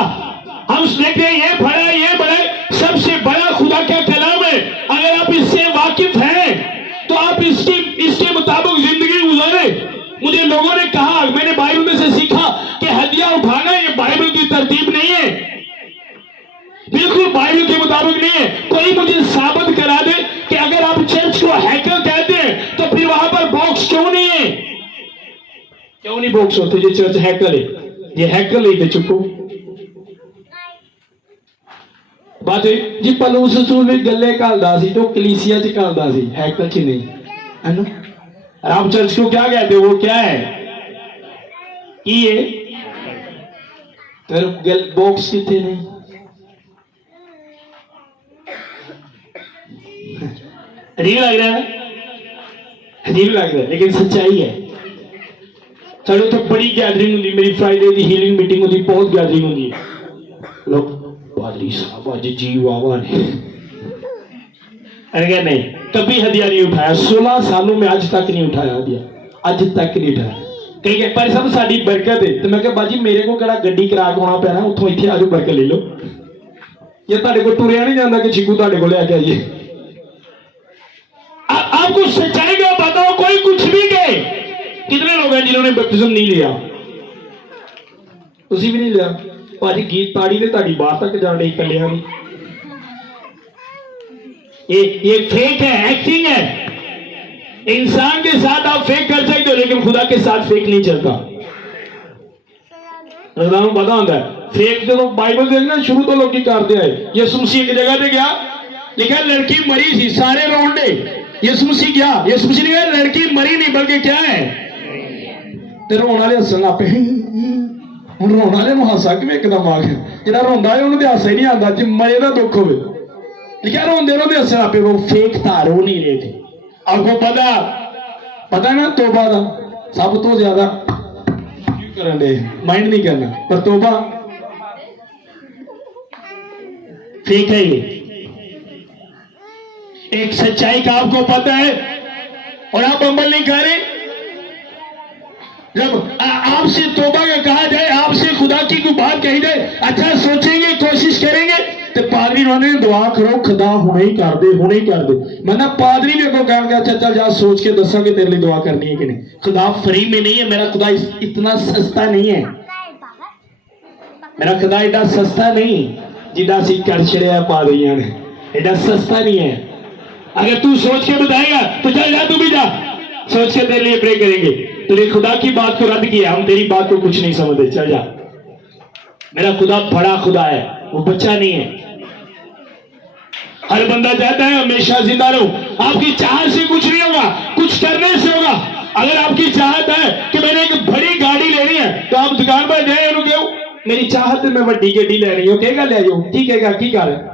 हम देखते हैं ये बड़ा ये बड़ा, सबसे बड़ा खुदा का कलाम है। अगर आप इससे वाकिफ हैं तो आप इसके मुताबिक जिंदगी गुजारे। मुझे लोगों ने कहा, मैंने बाइबल में से सीखा कि हदिया उठाना ये बाइबल की तरतीब नहीं है, बिल्कुल बाइबल के मुताबिक नहीं है। कोई मुझे साबित करा दे कि अगर आप चर्च को हैकल कहते हैं तो फिर वहां पर बॉक्स क्यों नहीं है? क्यों नहीं बॉक्स होते? ये चर्च हैकल है, ये हैकल है। चुपो बात जी पलूस रसूल भी गले घालदा सी तो कलीसिया च घालदा सी, हैकल च नहीं, है ना? आप चर्च को क्या कहते हो? वो क्या है? ये फिर बॉक्स कितने ने? अजीब लग रहा है ना, अजीब लग रहा है, लेकिन सच्चाई है। चलो तो बड़ी गैदरिंग होंगी मेरी, फ्राइडे की हीलिंग मीटिंग होंगी, बहुत गैदरिंग होंगी। लोग पादरी साहब अज जी वाह ने, अरे नहीं कभी हदिया नहीं उठाया, 16 सालों में आज तक नहीं उठाया हदिया, आज तक नहीं उठाया। कहीं कह पर सब साड़ी बरकत है। तो मैं क्या बाजी मेरे को कड़ा गड्डी करा के आना पैना, उतों इतने आजो बरकत ले लो, या तुहाडे को टुरिया नहीं जाता कि चिकू तुहाडे को लेके आइए। आपको सच्चाई का बताओ, कोई कुछ भी कहे। कितने लोग हैं जिन्होंने बपतिस्म नहीं लिया? तुसी भी नहीं लिया भाजी, गीत ताड़ी ने ताड़ी बात तक जाने कलिया नहीं। ये फेक है, एक्टिंग है। इंसान के साथ आप फेक कर सकते हो, लेकिन खुदा के साथ फेक नहीं चलता। पता होता है फेक जो बाइबल देखना शुरू तो लोग करते आए। यीशु मसीह एक जगह पे गया, लिखा लड़की मरी थी, सारे रोंडे। यीशु मसीह गया, यीशु मसीह ने कहा लड़की मरी नहीं बल्कि क्या है, ते रोण वाले हसन लग पे। हुण रोण वाले नूं हासा किवें एकदम आ गया? जिहड़ा रोंदा है उहनूं ते हासा ही नहीं आंदा, जे मरे दा दुख होवे। लिखा रोंदे उहनूं ते हसन लग पे, वो फेक था, रो नहीं रहे थे। आपको पता ना तौबा दा सब तो ज्यादा क्यों करन दे, माइंड नहीं करना, पर तौबा फेक है। ये एक सच्चाई का आपको पता है और आप अमल नहीं कर रहे। जब आपसे तौबा का कहा जाए, आपसे खुदा की कोई बात कही जाए, अच्छा सोचेंगे, कोशिश करेंगे, तो पादरी ने दुआ करो खुदा हुणे ही कर दे, हुणे ही कर दे। मैंने पादरी भी को कहा अच्छा चल जा सोच के दसा कि तेरे लिए दुआ करनी है कि नहीं। खुदा फ्री में नहीं है, मेरा खुदा इतना सस्ता नहीं है, मेरा खुदा एडा सस्ता नहीं जिदा सी कर छड़िया पादरियां ने, एडा सस्ता नहीं है। अगर तू सोच के बताएगा तो चल जा, तू भी जा, सोच के तेरे लिए प्रे करेंगे। तेरे खुदा की बात को रद्द किया, हम तेरी बात को कुछ नहीं समझते, चल जा। मेरा खुदा बड़ा खुदा है, वो बच्चा नहीं है। हर बंदा चाहता है हमेशा जिंदा रहूं। आपकी चाहत से कुछ नहीं होगा, कुछ करने से होगा। अगर आपकी चाहत है कि मैंने एक बड़ी गाड़ी लेनी है, तो आप दुकान पर जाए, कहो मेरी चाहत है मैं बड़ी गड्डी लेनी है, कहेगा ले जाओ, ठीक है की कर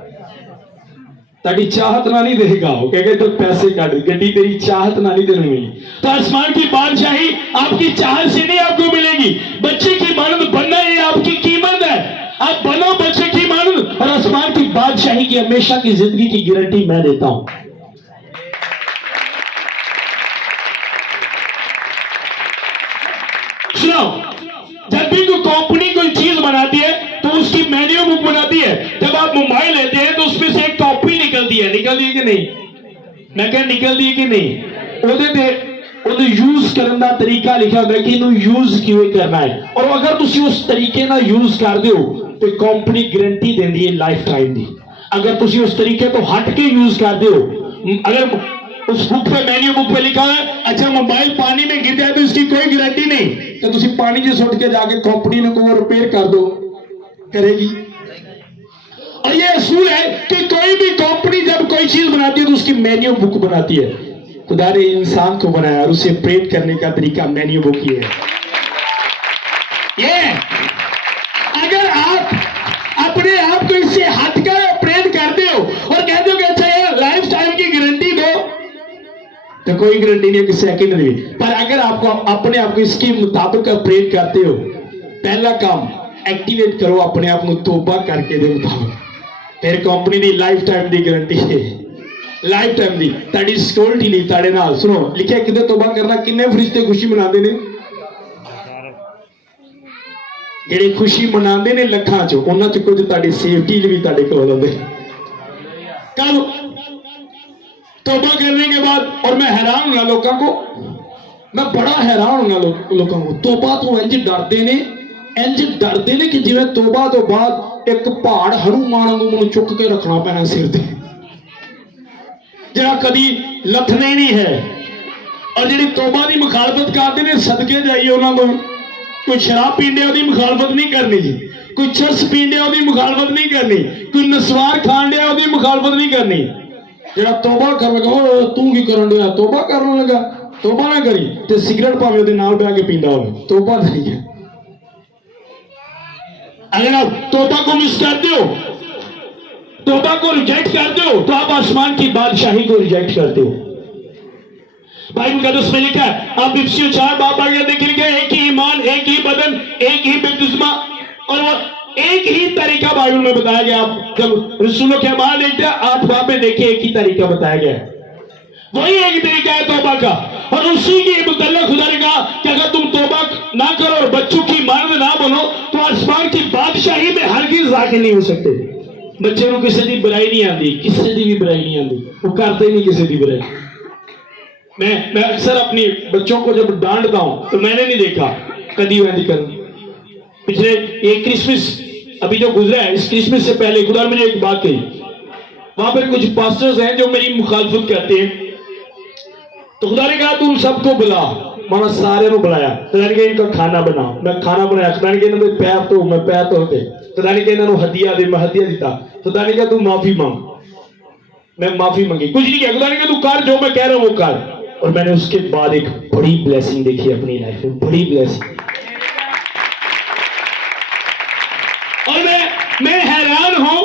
ताकि चाहत ना नहीं देगा, वो कहेगा तो पैसे काट, गड्डी तेरी चाहत ना नहीं देने मिली। तो आसमान की बादशाही आपकी चाहत से नहीं आपको मिलेगी। बच्चे की मानद बनना ये आपकी कीमत है, आप बनो बच्चे की मानद, और आसमान की बादशाही की हमेशा की जिंदगी की गारंटी मैं देता हूं। सुनो, जब भी कोई कंपनी कोई चीज बनाती है तो उसकी मेन्यू बुक बनाती है। जब आप मोबाइल लेते हैं तो उसमें से एक कॉपी निकलती है कि नहीं? मैं क्या निकलती है कि नहीं? ਉਹਦੇ यूज करने का तरीका लिखा होता है कि इन्हों यूज किवें करना है, और अगर तुम उस तरीके ना यूज करते हो तो कंपनी गारंटी देती है लाइफ टाइम की। अगर तुम उस तरीके तो हट के यूज करते हो, अगर उस बुक पे मेन्यू बुक पे लिखा है अच्छा मोबाइल पानी में गिर जाए तो इसकी कोई गारंटी नहीं, तो तुम पानी से सुट के जाके कंपनी को रिपेयर कर दो, करेगी। और ये असूल है कि कोई भी कंपनी जब कोई चीज बनाती है तो उसकी मेन्यू बुक बनाती है। खुदा ने इंसान को बनाया और उसे प्रेट करने का तरीका मेन्यू बुक ही है। ये अगर आप अपने आप को इससे हटकर प्रेट करते हो और कहते हो कि अच्छा यार लाइफ टाइम की गारंटी दो, तो कोई गारंटी नहीं है कि सेकंड नहीं। पर अगर आपको अपने आप को इसके मुताबिक प्रेट करते हो, पहला काम एक्टिवेट करो अपने आप को तौबा करके दे मुताबिक, फिर कंपनी की लाइफ टाइम की गारंटी है, लाइफ टाइम की ताड़ी सिक्योरिटी नहीं ताड़े नाल। सुनो लिखा कितने तौबा करना, किन्ने फरिश्ते खुशी मनाते हैं, जेडे खुशी मनाते हैं लखां चो, उन्हां च कुछ ताड़ी सेफ्टी भी ताड़े कोल आंदे। कल तौबा करने के बाद, और मैं हैरान हूं लोगों को, मैं बड़ा हैरान हूं लोगों को, तौबा तो इंज डरते ने, इंज डरते ने कि जिवें तौबा तो बाद एक पहाड़ हनुमान को चुक के रखना पैना सिर ते, जरा कभी लथना ही नहीं है। और जी तौबा की मुखालफत करते हैं, सदके जाइए उन्होंने, कोई शराब पींदे उसकी मुखालफत नहीं करनी जी, कोई चरस पींदे उसकी मुखालफत नहीं करनी, कोई नसवार खान दिया उसकी मुखालफत नहीं करनी। जरा तौबा कर लगा, तू की करन दिया, तौबा करने लगा, तौबा ना करी तो सिगरेट भावे उसके नाल बैठ के पींदा हो, तौबा नहीं है। अगर आप तौबा को मिस करते हो, तौबा को रिजेक्ट करते हो, तो आप आसमान की बादशाही को रिजेक्ट करते हो। बाइबल मुकद्दस में लिखा है, आप इफ्सियों 4 बाब आगे देखेंगे, एक ही ईमान, एक ही बदन, एक ही बपतिस्मा, और वो एक ही तरीका बाइबल में बताया गया। आप जब रसूलों के अमाल देखते हैं 8 बाब में देखिए, एक ही तरीका बताया गया है, वही एक तरीका है तौबा का। और उसी के मुतल्लिक़ खुदा ने कहा कि अगर तुम तौबा ना करो और बच्चों की मानद ना बनो तो आसमान की बादशाही में हरगिज़ दाखिल नहीं हो सकते। बच्चे को किसी की बुराई नहीं आती, किसी की भी बुराई नहीं आती, वो करते ही नहीं किसी की बुराई। मैं अक्सर अपनी बच्चों को जब डांटता हूं तो मैंने नहीं देखा कभी वैसी कर। पिछले एक क्रिसमस अभी जो गुजरा है, इस क्रिसमस से पहले खुदा ने मुझे एक बात कही। वहां पर कुछ पास्टर्स हैं जो मेरी मुखालफत करते हैं, तो खुदा ने कहा तुम सबको बुला। मैंने सारे को बुलाया, खुदा ने कहा इनका खाना बनाओ। मैं खाना बनाया, खुदा ने कहा पैर तो मैं पैर धोते, खुदा ने कहा इन्होंने हदिया दे, मैं हदिया दिता। खुदा ने कहा तू माफी मांग, मैं माफी मांगी, कुछ नहीं किया। खुदा ने कहा तू कर जो मैं कह रहा हूं वो कर। और मैंने उसके बाद एक बड़ी ब्लेसिंग देखी अपनी लाइफ में, बड़ी ब्लेसिंग। और मैं हैरान हूं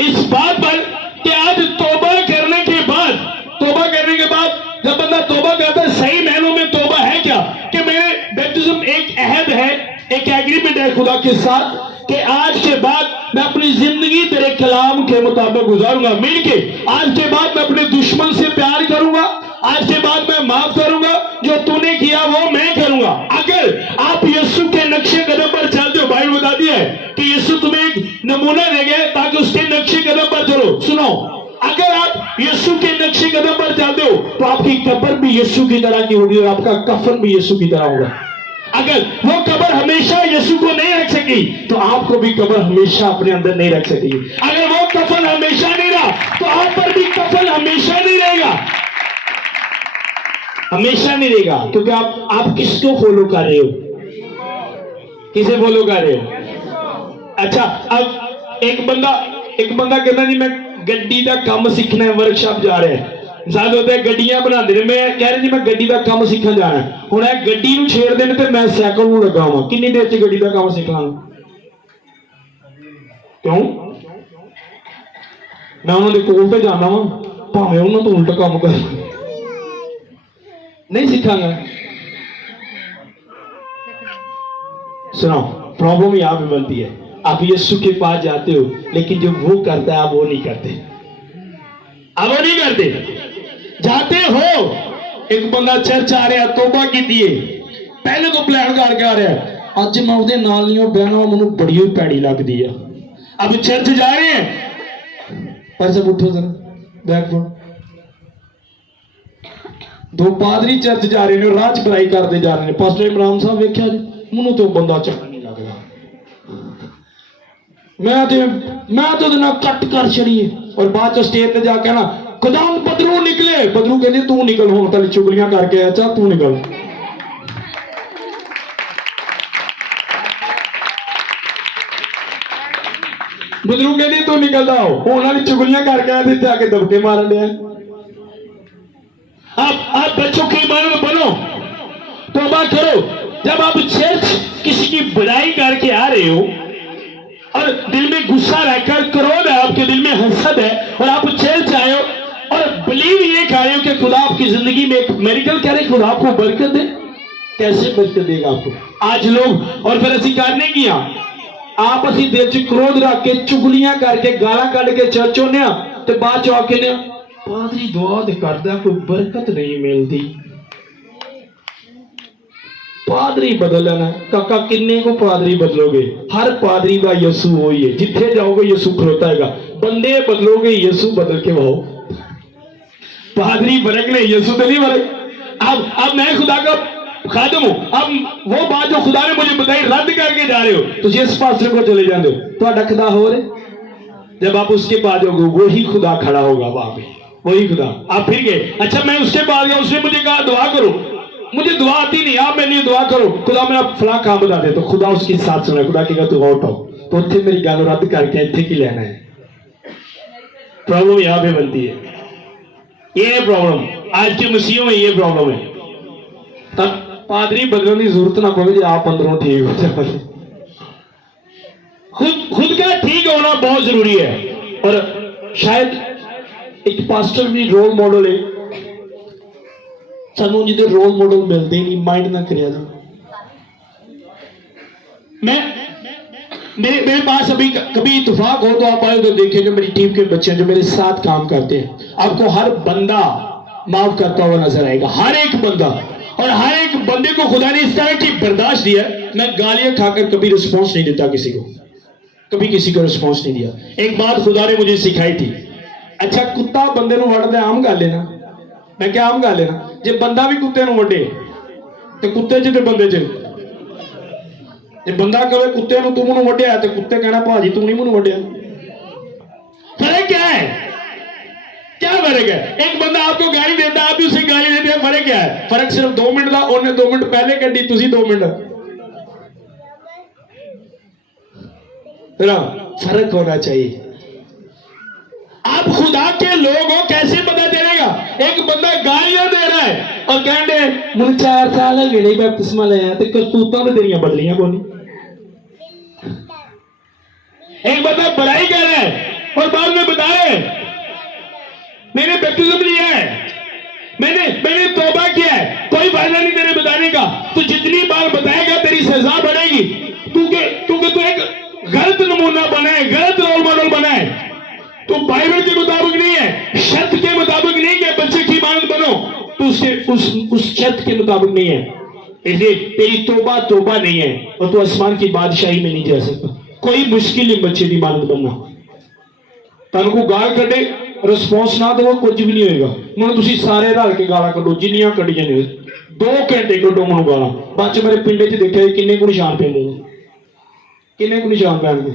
इस बात पर कि आज तौबा करने के बाद जब बंदा तौबा करता है, सही मायनों में तौबा है क्या कि मेरे बैप्टिज्म एक अहद है, एक एग्रीमेंट है खुदा के साथ कि आज के बाद मैं अपनी जिंदगी तेरे कलाम के मुताबिक गुजारूंगा। मिल के आज के बाद मैं अपने दुश्मन से प्यार करूंगा, आज के बाद मैं माफ करूंगा, जो तूने किया वो मैं करूंगा। अगर आप यीशु के नक्शे कदम पर चलते हो, बाइबल बता दिया है कि यीशु तुम्हें एक नमूना दे गया ताकि उसके नक्शे कदम पर चलो। सुनो, अगर आप यीशु के नक्शे कदम पर चलते हो तो आपकी कब्र भी यीशु की तरह की होगी और आपका कफन भी यीशु की तरह होगा। अगर वो कब्र हमेशा यीशु को नहीं रख सकी तो आपको भी कब्र हमेशा अपने अंदर नहीं रख सकेगी। अगर वो कफन हमेशा नहीं रहा तो आप पर भी कफन हमेशा नहीं रहेगा, हमेशा नहीं रहेगा। क्योंकि आप किसको फॉलो कर रहे हो, किसे फॉलो कर रहे हो? अच्छा, अब एक बंदा कहता जी मैं गड्डी का काम सीखना है, वर्कशॉप जा रहा है। साथ होते गड्डियां बनाते हैं, मैं कह रही जी मैं गड्डी का काम सीखने जाना है। हुण गड्डी नूं छेड़ देने ते मैं साइकिल नूं लगा हुआ, कितनी देर च गड्डी का काम सीख लांगा? क्यों? मैं उन्होंने कोल पे जाना वा, भावें उन्होंने तो उल्टा काम कर, नहीं सीखांगा। सुनो, प्रॉब्लम यहां पे बनती है, आप यीशु के पास जाते हो लेकिन जो वो करता है आप वो नहीं करते, आप वो नहीं करते। जाते हो, एक बंदा चर्च आ रहा, तौबा की दिए, पहले तो प्लान करके आ रहा है अज मैं ਉਹਦੇ ਨਾਲ नहीं बहना, मैनू बड़ी ही पैड़ी लगती है। अब चर्च जा रहे हैं, पर सब उठो सर बैक बोर्ड, दो पादरी चर्च जा रहे हैं, राह च बुराई करते जा रहे हैं। पास्टर इमरान साहब वेख्या जी, मैनू तो बंदा चंगा नहीं लगता, मैं तो ना कट कर छड़िए। और बाद स्टेज पे जाके ना खुदाम बदरू निकले, बदरू कहते तू निकल, हो तेरी चुगलियां करके आया, चल तू निकल। बदरू कहते तू निकल जाओ, उन्होंने चुगलियां करके आया, जाके दबके मारन दिया। आप बच्चों की मानो बनो, तौबा करो। जब आप चर्च किसी की बुराई करके आ रहे हो और दिल में गुस्सा रहकर, क्रोध है आपके दिल में, हसद है, और आप चर्च आए हो और बिलीव ये कर रहे हो कि खुदा आपकी जिंदगी में एक मेरिकल कह रहे, खुदा आपको बरकत दे, कैसे बरकत देगा आपको? आज लोग और फिर असी करने की आप असी दिल च क्रोध रख के चुगलियां करके गाला कढ़ के चर्च होने ते बाद च आके ने पादरी दुआ ते करदा, कोई बरकत नहीं मिलती। पादरी बदलना काका, किन्ने को पादरी बदलोगे? हर पादरी का यसू वही है, जिथे जाओगे यसू खलोता है। बंदे बदलोगे यसू बदल के वो, पादरी बरक नहीं, यसू तो नहीं बरक। अब मैं खुदा का खादम हूं, अब वो बात जो खुदा ने मुझे बताई रद्द करके जा रहे हो, तो जिस पास्टर को चले जाते हो तो खुदा हो रहे, जब आप उसके पास जाओगे वही खुदा खड़ा होगा वहां पे, वही खुदा। आप फिर गए, अच्छा मैं उसके पास गया, उसने मुझे कहा दुआ करो, मुझे दुआ आती नहीं, आप मेरे लिए दुआ करो, खुदा मेरा फला काम बता दे, तो खुदा उसकी साथ सुना, खुदा कहेगा तू आउट हो, तो उत्थे मेरी गल रद्द करके इत्थे की लेना है। प्रॉब्लम यहां पे बनती है, ये है प्रॉब्लम, आज के मसीहों में ये प्रॉब्लम है। तब पादरी बदलने की जरूरत ना पवे, आप अंदरों ठीक हो जाए। खुद का ठीक होना बहुत जरूरी है। और शायद एक पास्टर भी रोल मॉडल है, सानू जिदे रोल मॉडल मिलते नहीं, माइंड ना करिया जाए। मेरे पास अभी कभी इत्तेफाक हो तो आप आए उधर देखें, जो मेरी टीम के बच्चे जो मेरे साथ काम करते हैं, आपको हर बंदा माफ करता हुआ नजर आएगा, हर एक बंदा। और हर एक बंदे को खुदा ने इस तरह की बर्दाश्त दिया। मैं गालियां खाकर कभी रिस्पॉन्स नहीं देता किसी को, कभी किसी को रिस्पॉन्स नहीं दिया। एक बात खुदा ने मुझे सिखाई थी, अच्छा कुत्ता बंदे ਨੂੰ ਵੜਦਾ ਆਮ ਗੱਲ ਹੈ ਨਾ, मैं क्या आम ਗੱਲ ਹੈ ਨਾ, ਜੇ ਬੰਦਾ ਵੀ ਕੁੱਤੇ ਨੂੰ ਵੱਢੇ ਤੇ ਕੁੱਤੇ 'ਚ ਤੇ ਬੰਦੇ 'ਚ, ਜੇ ਬੰਦਾ ਕਹੇ ਕੁੱਤੇ ਨੂੰ ਤੂੰ ਮੈਨੂੰ ਵੱਢਿਆ ਤੇ ਕੁੱਤੇ ਕਹਿਣਾ ਭਾਜੀ ਤੂੰ ਨਹੀਂ ਮੈਨੂੰ ਵੱਢਿਆ। फर्क क्या है? क्या फर्क है? एक बंदा आपको गाली देता है, आप भी उसे गाली देते हैं, फर्क क्या है? फर्क सिर्फ 2 मिनट का, उन्हें 2 मिनट पहले कड्डी, तुसी 2 मिनट। फर्क होना चाहिए। आप खुदा के लोग हो, कैसे पता चलेगा? एक बंदा गालियां दे रहा है और कहते मुझे 4 साल हो गए बैप्तिस्मा लिया तो करतूतां तो तेरियां बदलियां कोनी। एक बंदा बुराई कर रहा है और बाद में बता रहे मैंने बैप्तिज्म लिया है, मैंने तौबा किया है, कोई फायदा नहीं तेरे बताने का। तो जितनी बार बताएगा तेरी सजा बढ़ेगी, क्योंकि तू एक गलत नमूना बना है, गलत रोल मॉडल बना है। तो बाइबल के मुताबिक नहीं है, शर्त के मुताबिक नहीं है बच्चे की मानद बनो, तो उस शर्त के मुताबिक नहीं है। इसलिए तेरी तौबा नहीं है और तू आसमान की बादशाही में नहीं जा सकता। कोई मुश्किल नहीं बच्चे की मानद बनना। तुम को गाल कटे रिस्पॉन्स ना दो, कुछ भी नहीं होगा। मैं तुम सारे रल के गाला कड्डो, जिन्नियां कड्डियां ने 2 घंटे कड्डो मैं गाला। बाद मेरे पिंड च देखा किन्ने को निशान पेंदे, किन्ने को निशान पैणगे।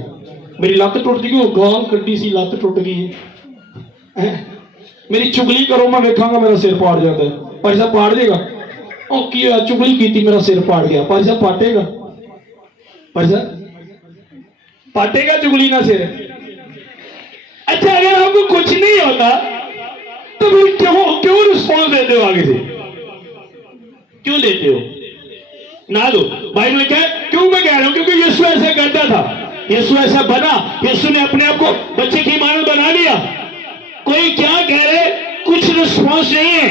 मेरी लत्त टुट गई, गाल कड्डी सी लत्त टुट गई है। मेरी चुगली करो मैं वेखांगा मेरा सिर पाड़ जाता है। भाई साहब पाड़ देगा, की चुगली की मेरा सिर पाड़ गया। भाई साहब पाटेगा, भाई साहब पाटेगा चुगली ना सिर। अच्छा अगर आपको कुछ नहीं होता तो फिर क्यों रिस्पॉन्स देते हो आगे से? क्यों देते हो? ना दो। भाई मैं क्या क्यों मैं कह रहा हूं? क्योंकि यीशु ऐसा करता था, यीशु ऐसा बना, यीशु ने अपने आप को बच्चे की मानद बना लिया। कोई क्या कह रहे, कुछ रिस्पॉन्स नहीं है।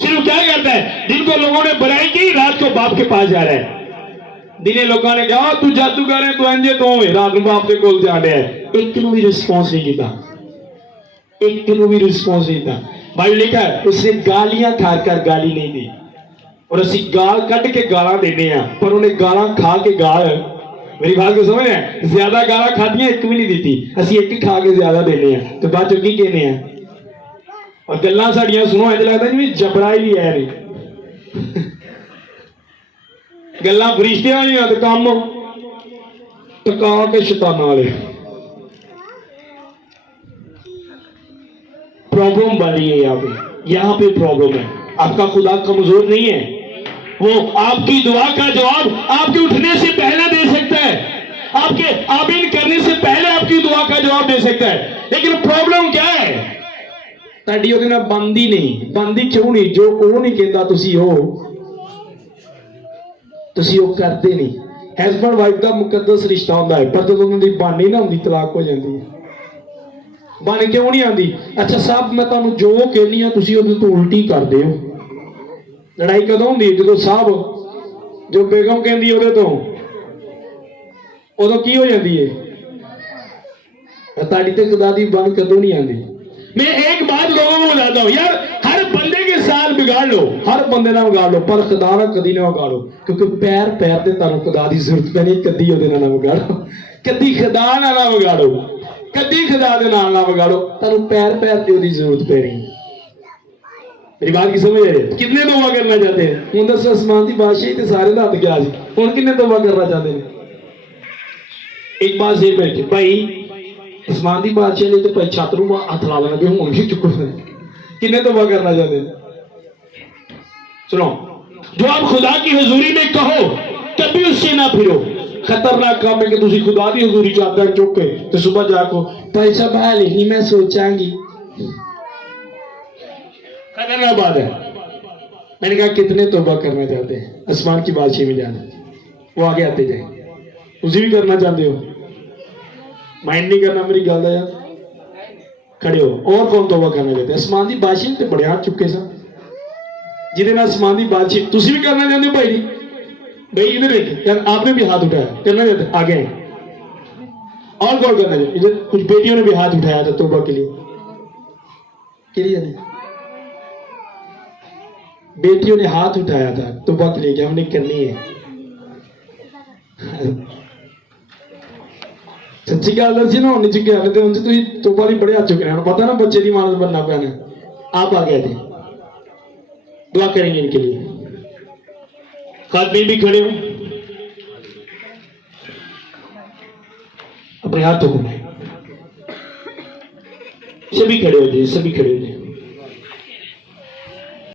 सिर्फ क्या करता है, जिनको लोगों ने बुराई की रात को बाप के पास जा रहा है। दिने लोगों ने कहा तू जादूगर है, तू अंजे तो है, रात को बाप के कोल जा रहा है। एक को भी रिस्पॉन्स नहीं किया, एक को भी रिस्पॉन्स नहीं था। भाई लिखा है उसने गालियां खाकर गाली नहीं दी। और असि गाल कट के गाला देने हैं, पर उन्हें गाला खा के गाल, मेरी बात को समझ है, ज्यादा गाला खादियां एक भी नहीं दी, असि एक ही खा के ज्यादा देने हैं। तो बात चो की कहने हैं और गल्लां साड़ियां सुनो, ऐसा लगता जिवें जबड़ा ही नहीं है नहीं गल्लां फरिश्ते वालियां ते काम टका के शैतानां वाले। प्रॉब्लम बनी है यहाँ पे प्रॉब्लम है। आपका खुदा कमजोर नहीं है, वो आपकी दुआ का जवाब आपके उठने से पहले दे सकता है, आपके आमीन करने से पहले आपकी दुआ का जवाब दे सकता है। लेकिन प्रॉब्लम क्या है? ताड़ी ਉਹਦੇ ਨਾਲ ਬੰਦੀ नहीं, ਬੰਦੀ क्यों नहीं? जो ਉਹ नहीं कहता ਤੁਸੀਂ ਉਹ ਕਰਦੇ ਨਹੀਂ। ਹਸਬੈਂਡ ਵਾਈਫ ਦਾ ਮੁਕੱਦਸ ਰਿਸ਼ਤਾ ਹੁੰਦਾ ਹੈ, ਪਰ ਜਦੋਂ ਉਹਨਾਂ ਦੀ ਬਾਣੀ ਨਾ ਹੁੰਦੀ ਤਲਾਕ ਹੋ ਜਾਂਦੀ ਹੈ। ਬਾਣੀ ਕਿਉਂ ਨਹੀਂ ਆਉਂਦੀ? ਅੱਛਾ ਸਾਹਿਬ ਮੈਂ ਤੁਹਾਨੂੰ ਜੋ ਕਹਿਨੀ ਆ ਤੁਸੀਂ ਉਹਦੇ ਤੋਂ ਉਲਟੀ ਕਰਦੇ ਹੋ। ਲੜਾਈ ਕਦੋਂ ਹੁੰਦੀ? ਜਦੋਂ ਸਾਹਿਬ ਜੋ ਬੇਗਮ ਕਹਿੰਦੀ ਉਹਦੇ ਤੋਂ, ਉਦੋਂ ਕੀ ਹੋ ਜਾਂਦੀ ਹੈ? ਤੁਹਾਡੀ ਤੇ ਖੁਦਾ ਦੀ ਬਾਣੀ कदों नहीं आती। मैं एक बात लोगों को बताता हूँ यार, हर बंदे के साथ बिगाड़ लो, हर बंदे ना बिगाड़ लो, पर खुदा ना कदी ना बिगाड़ो, क्योंकि पैर ते तुहानू खुदा दी जरूरत पैनी। कदी ओहदे नाल ना बिगाड़ो, कदी खुदा नाल ना बिगाड़ो, कदी खुदा दे नाल ना बिगाड़ो, तुहानू पैर ते ओहदी जरूरत पैनी। मेरी बात की समझ रहे? कितने तौबा करना चाहते हैं? हुण दसो आसमान दी बादशाही ते सारे दा हथ गया जी, हुण कितने तौबा करना चाहते हैं? एक बात ये बैठे भाई आसमान की बादशाह ने तो भाई छत नूं हथ ला लेना, हूं भी चुको किन्ने तौबा करना चाहते? सुनो, जो आप खुदा की हजूरी में कहो कभी उससे ना फिरो। खतरनाक काम है कि तुम खुदा की हजूरी चाहते हैं चुक के तो सुबह जाको भाई साहब हाल ही मैं सोचांगी। खतरनाक बात है। मैंने कहा कितने तौबा करना चाहते हैं आसमान की बादशाही में जाना? वो आगे आते जाए। ਤੁਸੀਂ ਵੀ करना चाहते हो? माइंड नहीं करना मेरी गल का यार, खड़े हो। और कौन तौबा करना चाहते हैं? आसमान की बादशाही ते बड़े हाथ चुके सन, जिहदे नाल आसमान की बादशाही तुसी भी करना चाहते हो भाई जी? भाई इधर देख यार, आपने भी हाथ उठाया, करना चाहते? आगे आए। और कौन करना चाहते? इधर कुछ बेटियों ने भी हाथ उठाया था तौबा के लिए। किरी ने बेटियों ने हाथ उठाया था तौबा के लिए कि हमने करनी है। सच्ची गल दसी ना, होनी चुके हैं तो उनसे तुम तौबा लिए बड़े हाथ चुके हैं। पता ना बच्चे की मानत बनना पैना। आप आ गए थे, दुआ करेंगे इनके लिए। खातमीन भी खड़े हो, अपने हाथों को सभी खड़े हो जाए, सभी खड़े हो जाए।